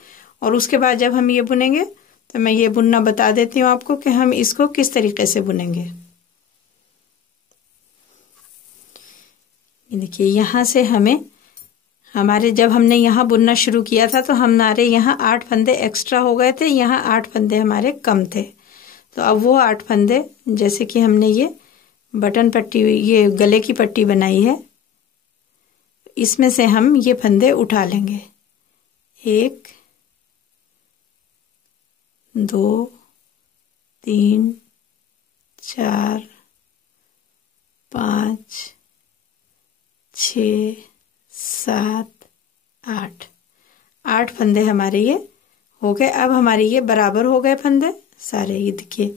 और उसके बाद जब हम ये बुनेंगे तो मैं ये बुनना बता देती हूँ आपको कि हम इसको किस तरीके से बुनेंगे। ये देखिए यहाँ से हमें हमारे जब हमने यहाँ बुनना शुरू किया था तो हमारे यहाँ 8 फंदे एक्स्ट्रा हो गए थे, यहाँ 8 फंदे हमारे कम थे। तो अब वो 8 फंदे, जैसे कि हमने ये बटन पट्टी, ये गले की पट्टी बनाई है, इसमें से हम ये फंदे उठा लेंगे। 1 2 3 4 5 6 7 8 फंदे हमारे ये हो गए। अब हमारे ये बराबर हो गए फंदे सारे। ये देखिए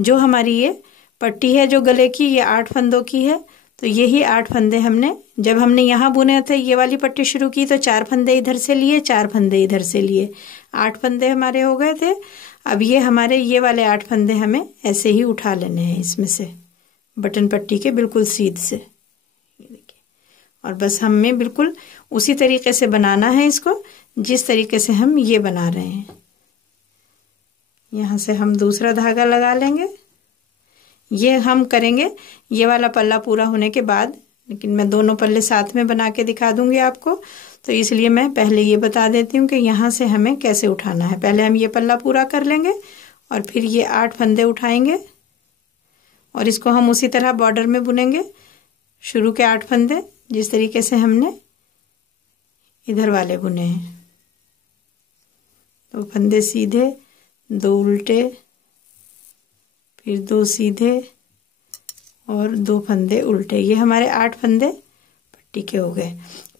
जो हमारी ये पट्टी है जो गले की, ये 8 फंदों की है। तो यही 8 फंदे हमने, जब हमने यहाँ बुने थे ये वाली पट्टी शुरू की तो 4 फंदे इधर से लिए, 4 फंदे इधर से लिए, 8 फंदे हमारे हो गए थे। अब ये हमारे ये वाले 8 फंदे हमें ऐसे ही उठा लेने हैं इसमें से, बटन पट्टी के बिल्कुल सीध से। ये देखिए, और बस हमें बिल्कुल उसी तरीके से बनाना है इसको जिस तरीके से हम ये बना रहे हैं। यहाँ से हम दूसरा धागा लगा लेंगे। ये हम करेंगे ये वाला पल्ला पूरा होने के बाद, लेकिन मैं दोनों पल्ले साथ में बना के दिखा दूंगी आपको, तो इसलिए मैं पहले ये बता देती हूँ कि यहाँ से हमें कैसे उठाना है। पहले हम ये पल्ला पूरा कर लेंगे और फिर ये 8 फंदे उठाएंगे और इसको हम उसी तरह बॉर्डर में बुनेंगे। शुरू के 8 फंदे जिस तरीके से हमने इधर वाले बुने हैं, 2 फंदे सीधे, 2 उल्टे, फिर 2 सीधे और 2 फंदे उल्टे। ये हमारे 8 फंदे पट्टी के हो गए।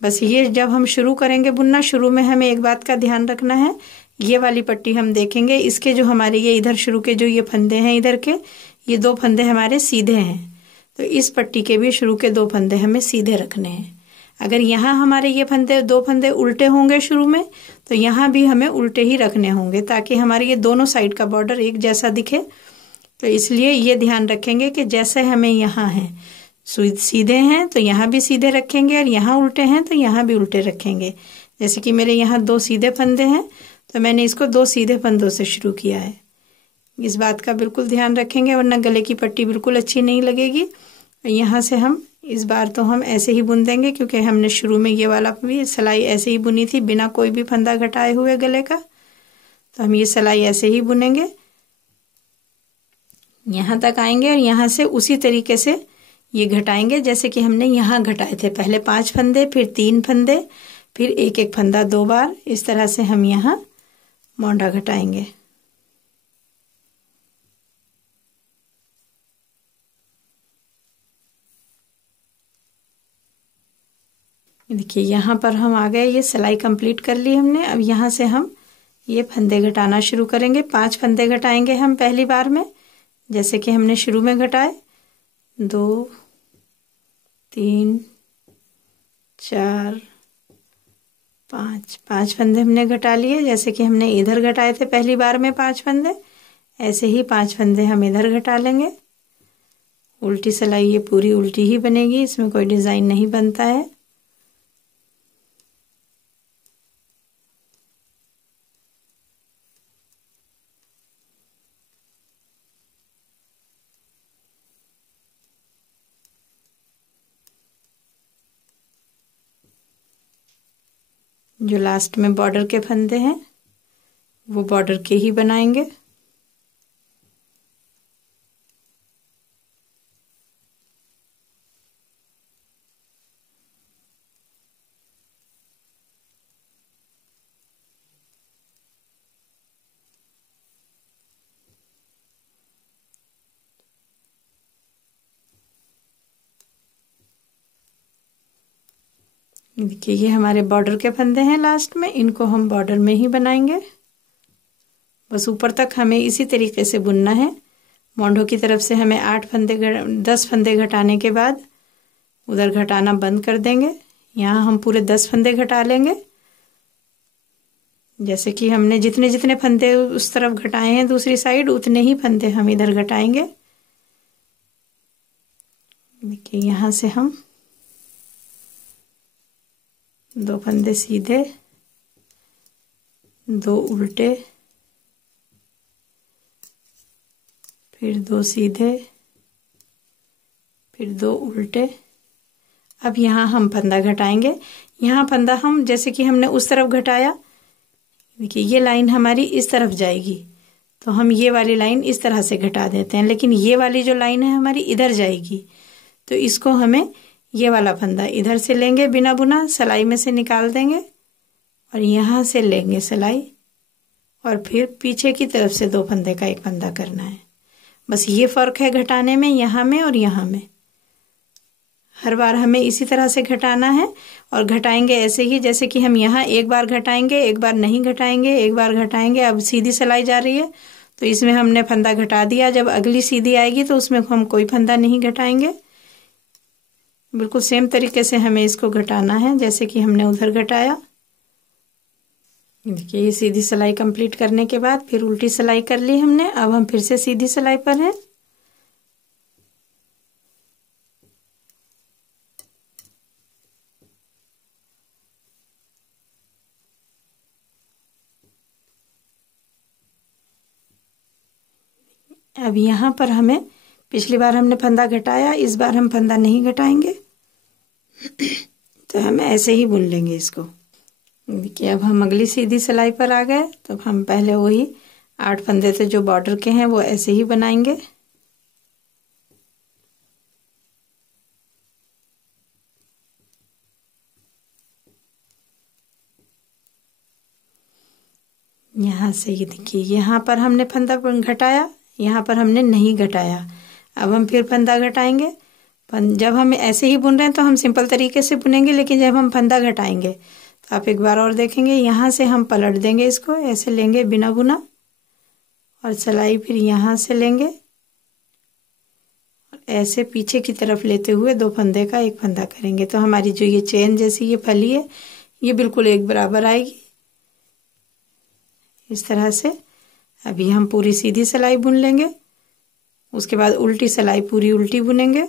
बस ये जब हम शुरू करेंगे बुनना, शुरू में हमें एक बात का ध्यान रखना है, ये वाली पट्टी हम देखेंगे, इसके जो हमारे ये इधर शुरू के जो ये फंदे हैं इधर के, ये 2 फंदे हमारे सीधे हैं, तो इस पट्टी के भी शुरू के 2 फंदे हमें सीधे रखने हैं। अगर यहाँ हमारे ये फंदे 2 फंदे उल्टे होंगे शुरू में, तो यहाँ भी हमें उल्टे ही रखने होंगे ताकि हमारे ये दोनों साइड का बॉर्डर एक जैसा दिखे। तो इसलिए ये ध्यान रखेंगे कि जैसे हमें यहाँ है सीधे हैं तो यहाँ भी सीधे रखेंगे, और यहाँ उल्टे हैं तो यहाँ भी उल्टे रखेंगे। जैसे कि मेरे यहाँ 2 सीधे फंदे हैं तो मैंने इसको 2 सीधे फंदों से शुरू किया है। इस बात का बिल्कुल ध्यान रखेंगे, वरना गले की पट्टी बिल्कुल अच्छी नहीं लगेगी। यहाँ से हम इस बार तो हम ऐसे ही बुन देंगे, क्योंकि हमने शुरू में ये वाला भी सिलाई ऐसे ही बुनी थी बिना कोई भी फंदा घटाए हुए गले का, तो हम ये सिलाई ऐसे ही बुनेंगे। यहाँ तक आएंगे और यहाँ से उसी तरीके से ये घटाएंगे जैसे कि हमने यहाँ घटाए थे। पहले 5 फंदे, फिर 3 फंदे, फिर एक एक फंदा 2 बार, इस तरह से हम यहाँ मोंढा घटाएंगे। देखिए यहाँ पर हम आ गए, ये सिलाई कंप्लीट कर ली हमने। अब यहाँ से हम ये फंदे घटाना शुरू करेंगे। 5 फंदे घटाएंगे हम पहली बार में, जैसे कि हमने शुरू में घटाए। 2 3 4 5 फंदे हमने घटा लिए, जैसे कि हमने इधर घटाए थे पहली बार में 5 फंदे, ऐसे ही 5 फंदे हम इधर घटा लेंगे। उल्टी सिलाई ये पूरी उल्टी ही बनेगी, इसमें कोई डिजाइन नहीं बनता है। जो लास्ट में बॉर्डर के फंदे हैं वो बॉर्डर के ही बनाएंगे। देखिए ये हमारे बॉर्डर के फंदे हैं लास्ट में, इनको हम बॉर्डर में ही बनाएंगे। बस ऊपर तक हमें इसी तरीके से बुनना है। मोंढों की तरफ से हमें 10 फंदे घटाने के बाद उधर घटाना बंद कर देंगे। यहाँ हम पूरे 10 फंदे घटा लेंगे। जैसे कि हमने जितने जितने फंदे उस तरफ घटाए हैं दूसरी साइड, उतने ही फंदे हम इधर घटाएंगे। देखिए यहाँ से हम 2 फंदे सीधे, 2 उल्टे, फिर 2 सीधे, फिर 2 उल्टे। अब यहाँ हम फंदा घटाएंगे। यहाँ फंदा हम जैसे कि हमने उस तरफ घटाया, देखिए ये लाइन हमारी इस तरफ जाएगी, तो हम ये वाली लाइन इस तरह से घटा देते हैं। लेकिन ये वाली जो लाइन है हमारी इधर जाएगी, तो इसको हमें ये वाला फंदा इधर से लेंगे, बिना बुना सिलाई में से निकाल देंगे और यहाँ से लेंगे सिलाई, और फिर पीछे की तरफ से 2 फंदे का एक फंदा करना है। बस ये फर्क है घटाने में, यहाँ में और यहाँ में। हर बार हमें इसी तरह से घटाना है और घटाएंगे ऐसे ही, जैसे कि हम यहाँ एक बार घटाएंगे, एक बार नहीं घटाएंगे, एक बार घटाएंगे। अब सीधी सिलाई जा रही है तो इसमें हमने फंदा घटा दिया। जब अगली सीधी आएगी तो उसमें हम कोई फंदा नहीं घटाएंगे। बिल्कुल सेम तरीके से हमें इसको घटाना है जैसे कि हमने उधर घटाया। देखिए ये सीधी सिलाई कंप्लीट करने के बाद फिर उल्टी सिलाई कर ली हमने। अब हम फिर से सीधी सिलाई पर हैं। अब यहाँ पर हमें, पिछली बार हमने फंदा घटाया, इस बार हम फंदा नहीं घटाएंगे तो हम ऐसे ही बुन लेंगे इसको। देखिए अब हम अगली सीधी सिलाई पर आ गए। तो हम पहले वही 8 फंदे थे जो बॉर्डर के हैं वो ऐसे ही बनाएंगे। यहाँ से ये देखिए यहाँ पर हमने फंदा घटाया, यहाँ पर हमने नहीं घटाया। अब हम फिर फंदा घटाएंगे। जब हम ऐसे ही बुन रहे हैं तो हम सिंपल तरीके से बुनेंगे, लेकिन जब हम फंदा घटाएंगे तो आप एक बार और देखेंगे, यहाँ से हम पलट देंगे इसको, ऐसे लेंगे बिना बुना और सिलाई फिर यहाँ से लेंगे और ऐसे पीछे की तरफ लेते हुए 2 फंदे का एक फंदा करेंगे। तो हमारी जो ये चेन जैसी ये फली है ये बिल्कुल एक बराबर आएगी इस तरह से। अभी हम पूरी सीधी सिलाई बुन लेंगे, उसके बाद उल्टी सिलाई पूरी उल्टी बुनेंगे।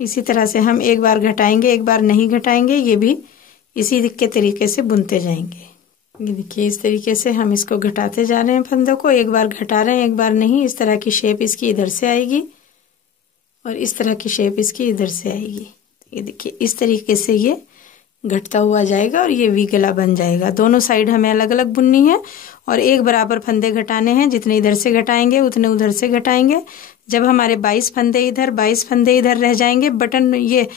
इसी तरह से हम एक बार घटाएंगे, एक बार नहीं घटाएंगे, ये भी इसी के तरीके से बुनते जाएंगे। ये देखिए इस तरीके से हम इसको घटाते जा रहे हैं फंदों को, एक बार घटा रहे हैं एक बार नहीं। इस तरह की शेप इसकी इधर से आएगी और इस तरह की शेप इसकी इधर से आएगी। ये देखिए इस तरीके से ये घटता हुआ जाएगा और ये वी गला बन जाएगा। दोनों साइड हमें अलग अलग बुननी है और एक बराबर फंदे घटाने हैं। जितने इधर से घटाएंगे उतने उधर से घटाएंगे। जब हमारे 22 फंदे इधर 22 फंदे इधर रह जाएंगे, बटन ये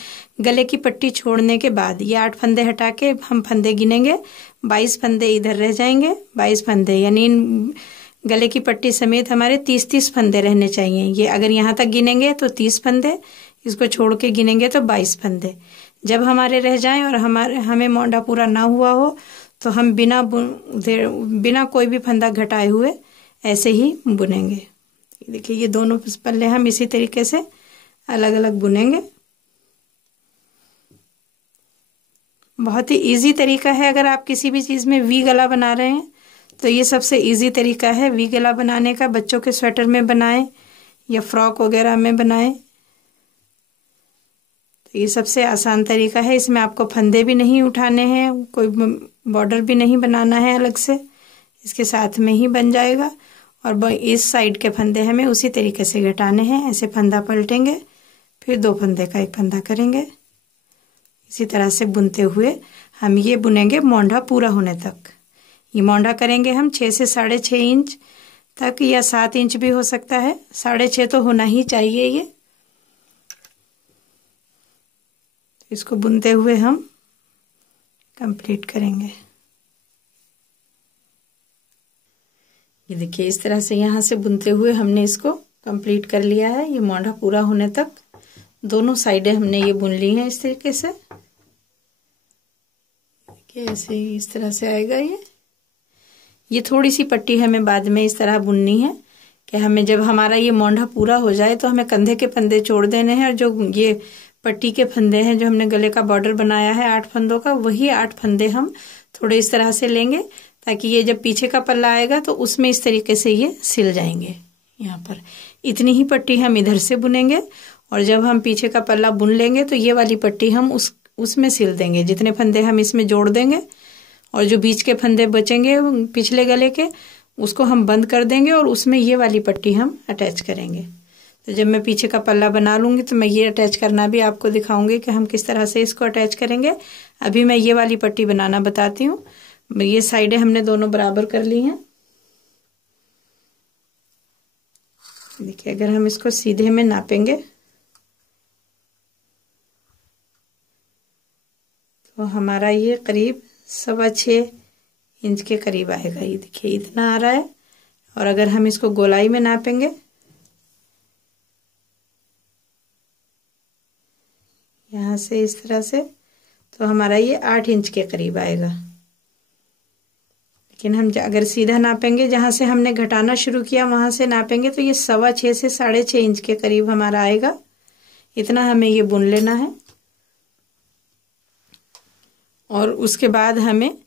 गले की पट्टी छोड़ने के बाद ये 8 फंदे हटा के हम फंदे गिनेंगे। 22 फंदे इधर रह जाएंगे, 22 फंदे यानी गले की पट्टी समेत हमारे 30-30 फंदे रहने चाहिए। ये अगर यहाँ तक गिनेंगे तो 30 फंदे, इसको छोड़ के गिनेंगे तो 22 फंदे। जब हमारे रह जाएं और हमें मोंडा पूरा ना हुआ हो तो हम बिना कोई भी फंदा घटाए हुए ऐसे ही बुनेंगे। देखिए ये दोनों पल्ले हम इसी तरीके से अलग अलग बुनेंगे। बहुत ही इजी तरीका है। अगर आप किसी भी चीज़ में वी गला बना रहे हैं तो ये सबसे इजी तरीका है वी गला बनाने का। बच्चों के स्वेटर में बनाएं या फ्रॉक वगैरह में बनाएं, तो ये सबसे आसान तरीका है। इसमें आपको फंदे भी नहीं उठाने हैं, कोई बॉर्डर भी नहीं बनाना है अलग से, इसके साथ में ही बन जाएगा। और इस साइड के फंदे हमें उसी तरीके से घटाने हैं। ऐसे फंदा पलटेंगे, फिर 2 फंदे का 1 फंदा करेंगे। इसी तरह से बुनते हुए हम ये बुनेंगे मोंढा पूरा होने तक। ये मोंढा करेंगे हम 6 से 6.5 इंच तक, या 7 इंच भी हो सकता है, 6.5 तो होना ही चाहिए ये। इसको बुनते हुए हम कंप्लीट करेंगे। ये देखिए इस तरह से यहाँ से बुनते हुए हमने इसको कंप्लीट कर लिया है। ये मोंढा पूरा होने तक दोनों साइडें हमने ये बुन ली हैं इस तरीके से। देखिए ऐसे ही इस तरह से आएगा ये थोड़ी सी पट्टी हमें बाद में इस तरह बुननी है कि हमें जब हमारा ये मोंढा पूरा हो जाए तो हमें कंधे के फंदे छोड़ देने हैं, और जो ये पट्टी के फंदे हैं जो हमने गले का बॉर्डर बनाया है 8 फंदों का, वही 8 फंदे हम थोड़े इस तरह से लेंगे ताकि ये जब पीछे का पल्ला आएगा तो उसमें इस तरीके से ये सिल जाएंगे। यहाँ पर इतनी ही पट्टी हम इधर से बुनेंगे, और जब हम पीछे का पल्ला बुन लेंगे तो ये वाली पट्टी हम उसमें सिल देंगे। जितने फंदे हम इसमें जोड़ देंगे और जो बीच के फंदे बचेंगे पिछले गले के, उसको हम बंद कर देंगे और उसमें ये वाली पट्टी हम अटैच करेंगे। तो जब मैं पीछे का पल्ला बना लूंगी तो मैं ये अटैच करना भी आपको दिखाऊंगी कि हम किस तरह से इसको अटैच करेंगे। अभी मैं ये वाली पट्टी बनाना बताती हूँ। ये साइडें हमने दोनों बराबर कर ली हैं। देखिए अगर हम इसको सीधे में नापेंगे तो हमारा ये करीब 6.25 इंच के करीब आएगा। ये देखिए इतना आ रहा है। और अगर हम इसको गोलाई में नापेंगे, यहाँ से इस तरह से, तो हमारा ये 8 इंच के करीब आएगा। लेकिन हम अगर सीधा नापेंगे, जहाँ से हमने घटाना शुरू किया वहां से नापेंगे, तो ये 6.25 से 6.5 इंच के करीब हमारा आएगा। इतना हमें ये बुन लेना है। और उसके बाद हमें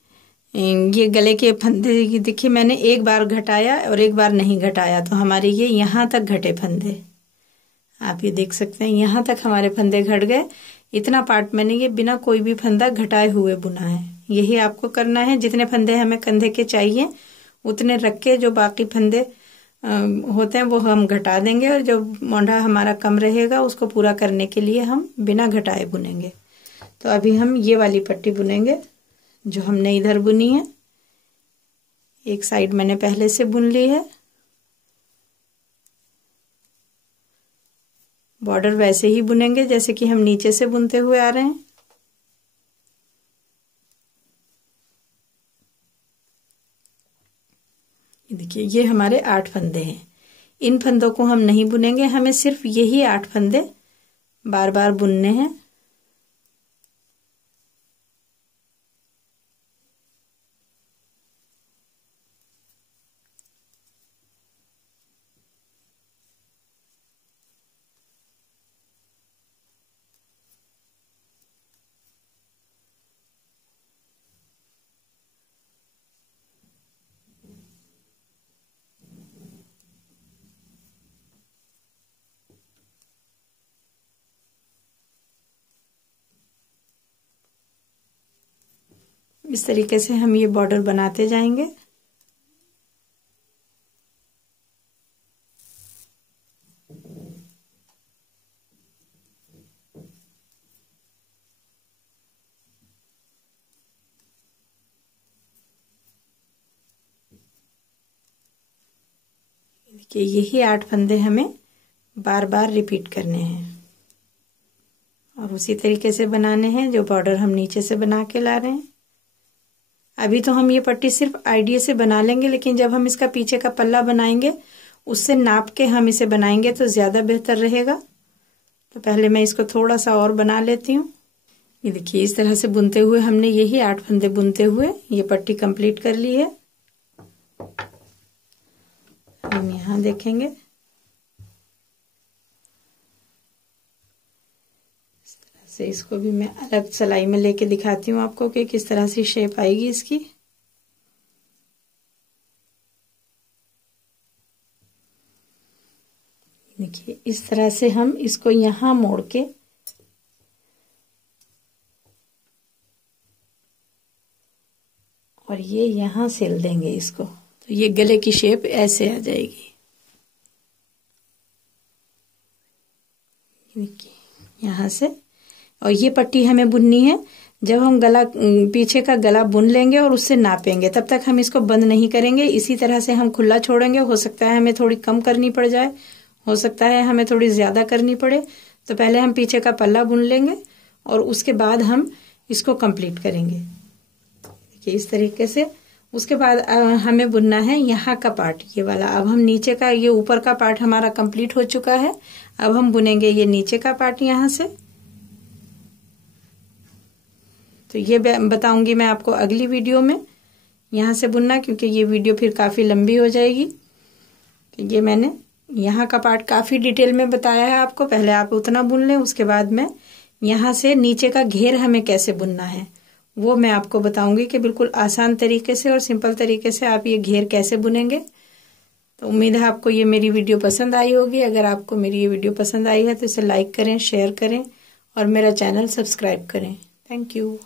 ये गले के फंदे, देखिए मैंने एक बार घटाया और एक बार नहीं घटाया, तो हमारे ये यहाँ तक घटे फंदे, आप ये देख सकते हैं यहाँ तक हमारे फंदे घट गए। इतना पार्ट मैंने ये बिना कोई भी फंदा घटाए हुए बुना है। यही आपको करना है। जितने फंदे हमें कंधे के चाहिए उतने रख के जो बाकी फंदे होते हैं वो हम घटा देंगे, और जो मोंढा हमारा कम रहेगा उसको पूरा करने के लिए हम बिना घटाए बुनेंगे। तो अभी हम ये वाली पट्टी बुनेंगे जो हमने इधर बुनी है। एक साइड मैंने पहले से बुन ली है। बॉर्डर वैसे ही बुनेंगे जैसे कि हम नीचे से बुनते हुए आ रहे हैं। देखिए ये हमारे 8 फंदे हैं। इन फंदों को हम नहीं बुनेंगे, हमें सिर्फ यही 8 फंदे बार बार बुनने हैं। इस तरीके से हम ये बॉर्डर बनाते जाएंगे। देखिए यही 8 फंदे हमें बार बार रिपीट करने हैं और उसी तरीके से बनाने हैं जो बॉर्डर हम नीचे से बना के ला रहे हैं। अभी तो हम ये पट्टी सिर्फ आइडिया से बना लेंगे, लेकिन जब हम इसका पीछे का पल्ला बनाएंगे उससे नाप के हम इसे बनाएंगे तो ज्यादा बेहतर रहेगा। तो पहले मैं इसको थोड़ा सा और बना लेती हूँ। ये देखिए इस तरह से बुनते हुए हमने यही 8 फंदे बुनते हुए ये पट्टी कंप्लीट कर ली है। हम यहाँ देखेंगे इस तरह से, इसको भी मैं अलग सिलाई में लेके दिखाती हूँ आपको कि किस तरह से शेप आएगी इसकी। देखिए इस तरह से हम इसको यहाँ मोड़ के और ये यहाँ सिल देंगे इसको, तो ये गले की शेप ऐसे आ जाएगी। देखिए यहाँ से, और ये पट्टी हमें बुननी है जब हम गला पीछे का गला बुन लेंगे और उससे नापेंगे, तब तक हम इसको बंद नहीं करेंगे। इसी तरह से हम खुला छोड़ेंगे। हो सकता है हमें थोड़ी कम करनी पड़ जाए, हो सकता है हमें थोड़ी ज्यादा करनी पड़े। तो पहले हम पीछे का पल्ला बुन लेंगे और उसके बाद हम इसको कंप्लीट करेंगे। देखिए इस तरीके से। उसके बाद हमें बुनना है यहाँ का पार्ट, ये वाला। अब हम नीचे का, ये ऊपर का पार्ट हमारा कंप्लीट हो चुका है। अब हम बुनेंगे ये नीचे का पार्ट यहाँ से। तो ये बताऊंगी मैं आपको अगली वीडियो में यहाँ से बुनना, क्योंकि ये वीडियो फिर काफी लंबी हो जाएगी। तो ये मैंने यहाँ का पार्ट काफी डिटेल में बताया है आपको। पहले आप उतना बुन लें, उसके बाद मैं यहाँ से नीचे का घेर हमें कैसे बुनना है वो मैं आपको बताऊंगी कि बिल्कुल आसान तरीके से और सिंपल तरीके से आप ये घेर कैसे बुनेंगे। तो उम्मीद है आपको ये मेरी वीडियो पसंद आई होगी। अगर आपको मेरी ये वीडियो पसंद आई है तो इसे लाइक करें, शेयर करें और मेरा चैनल सब्सक्राइब करें। Thank you.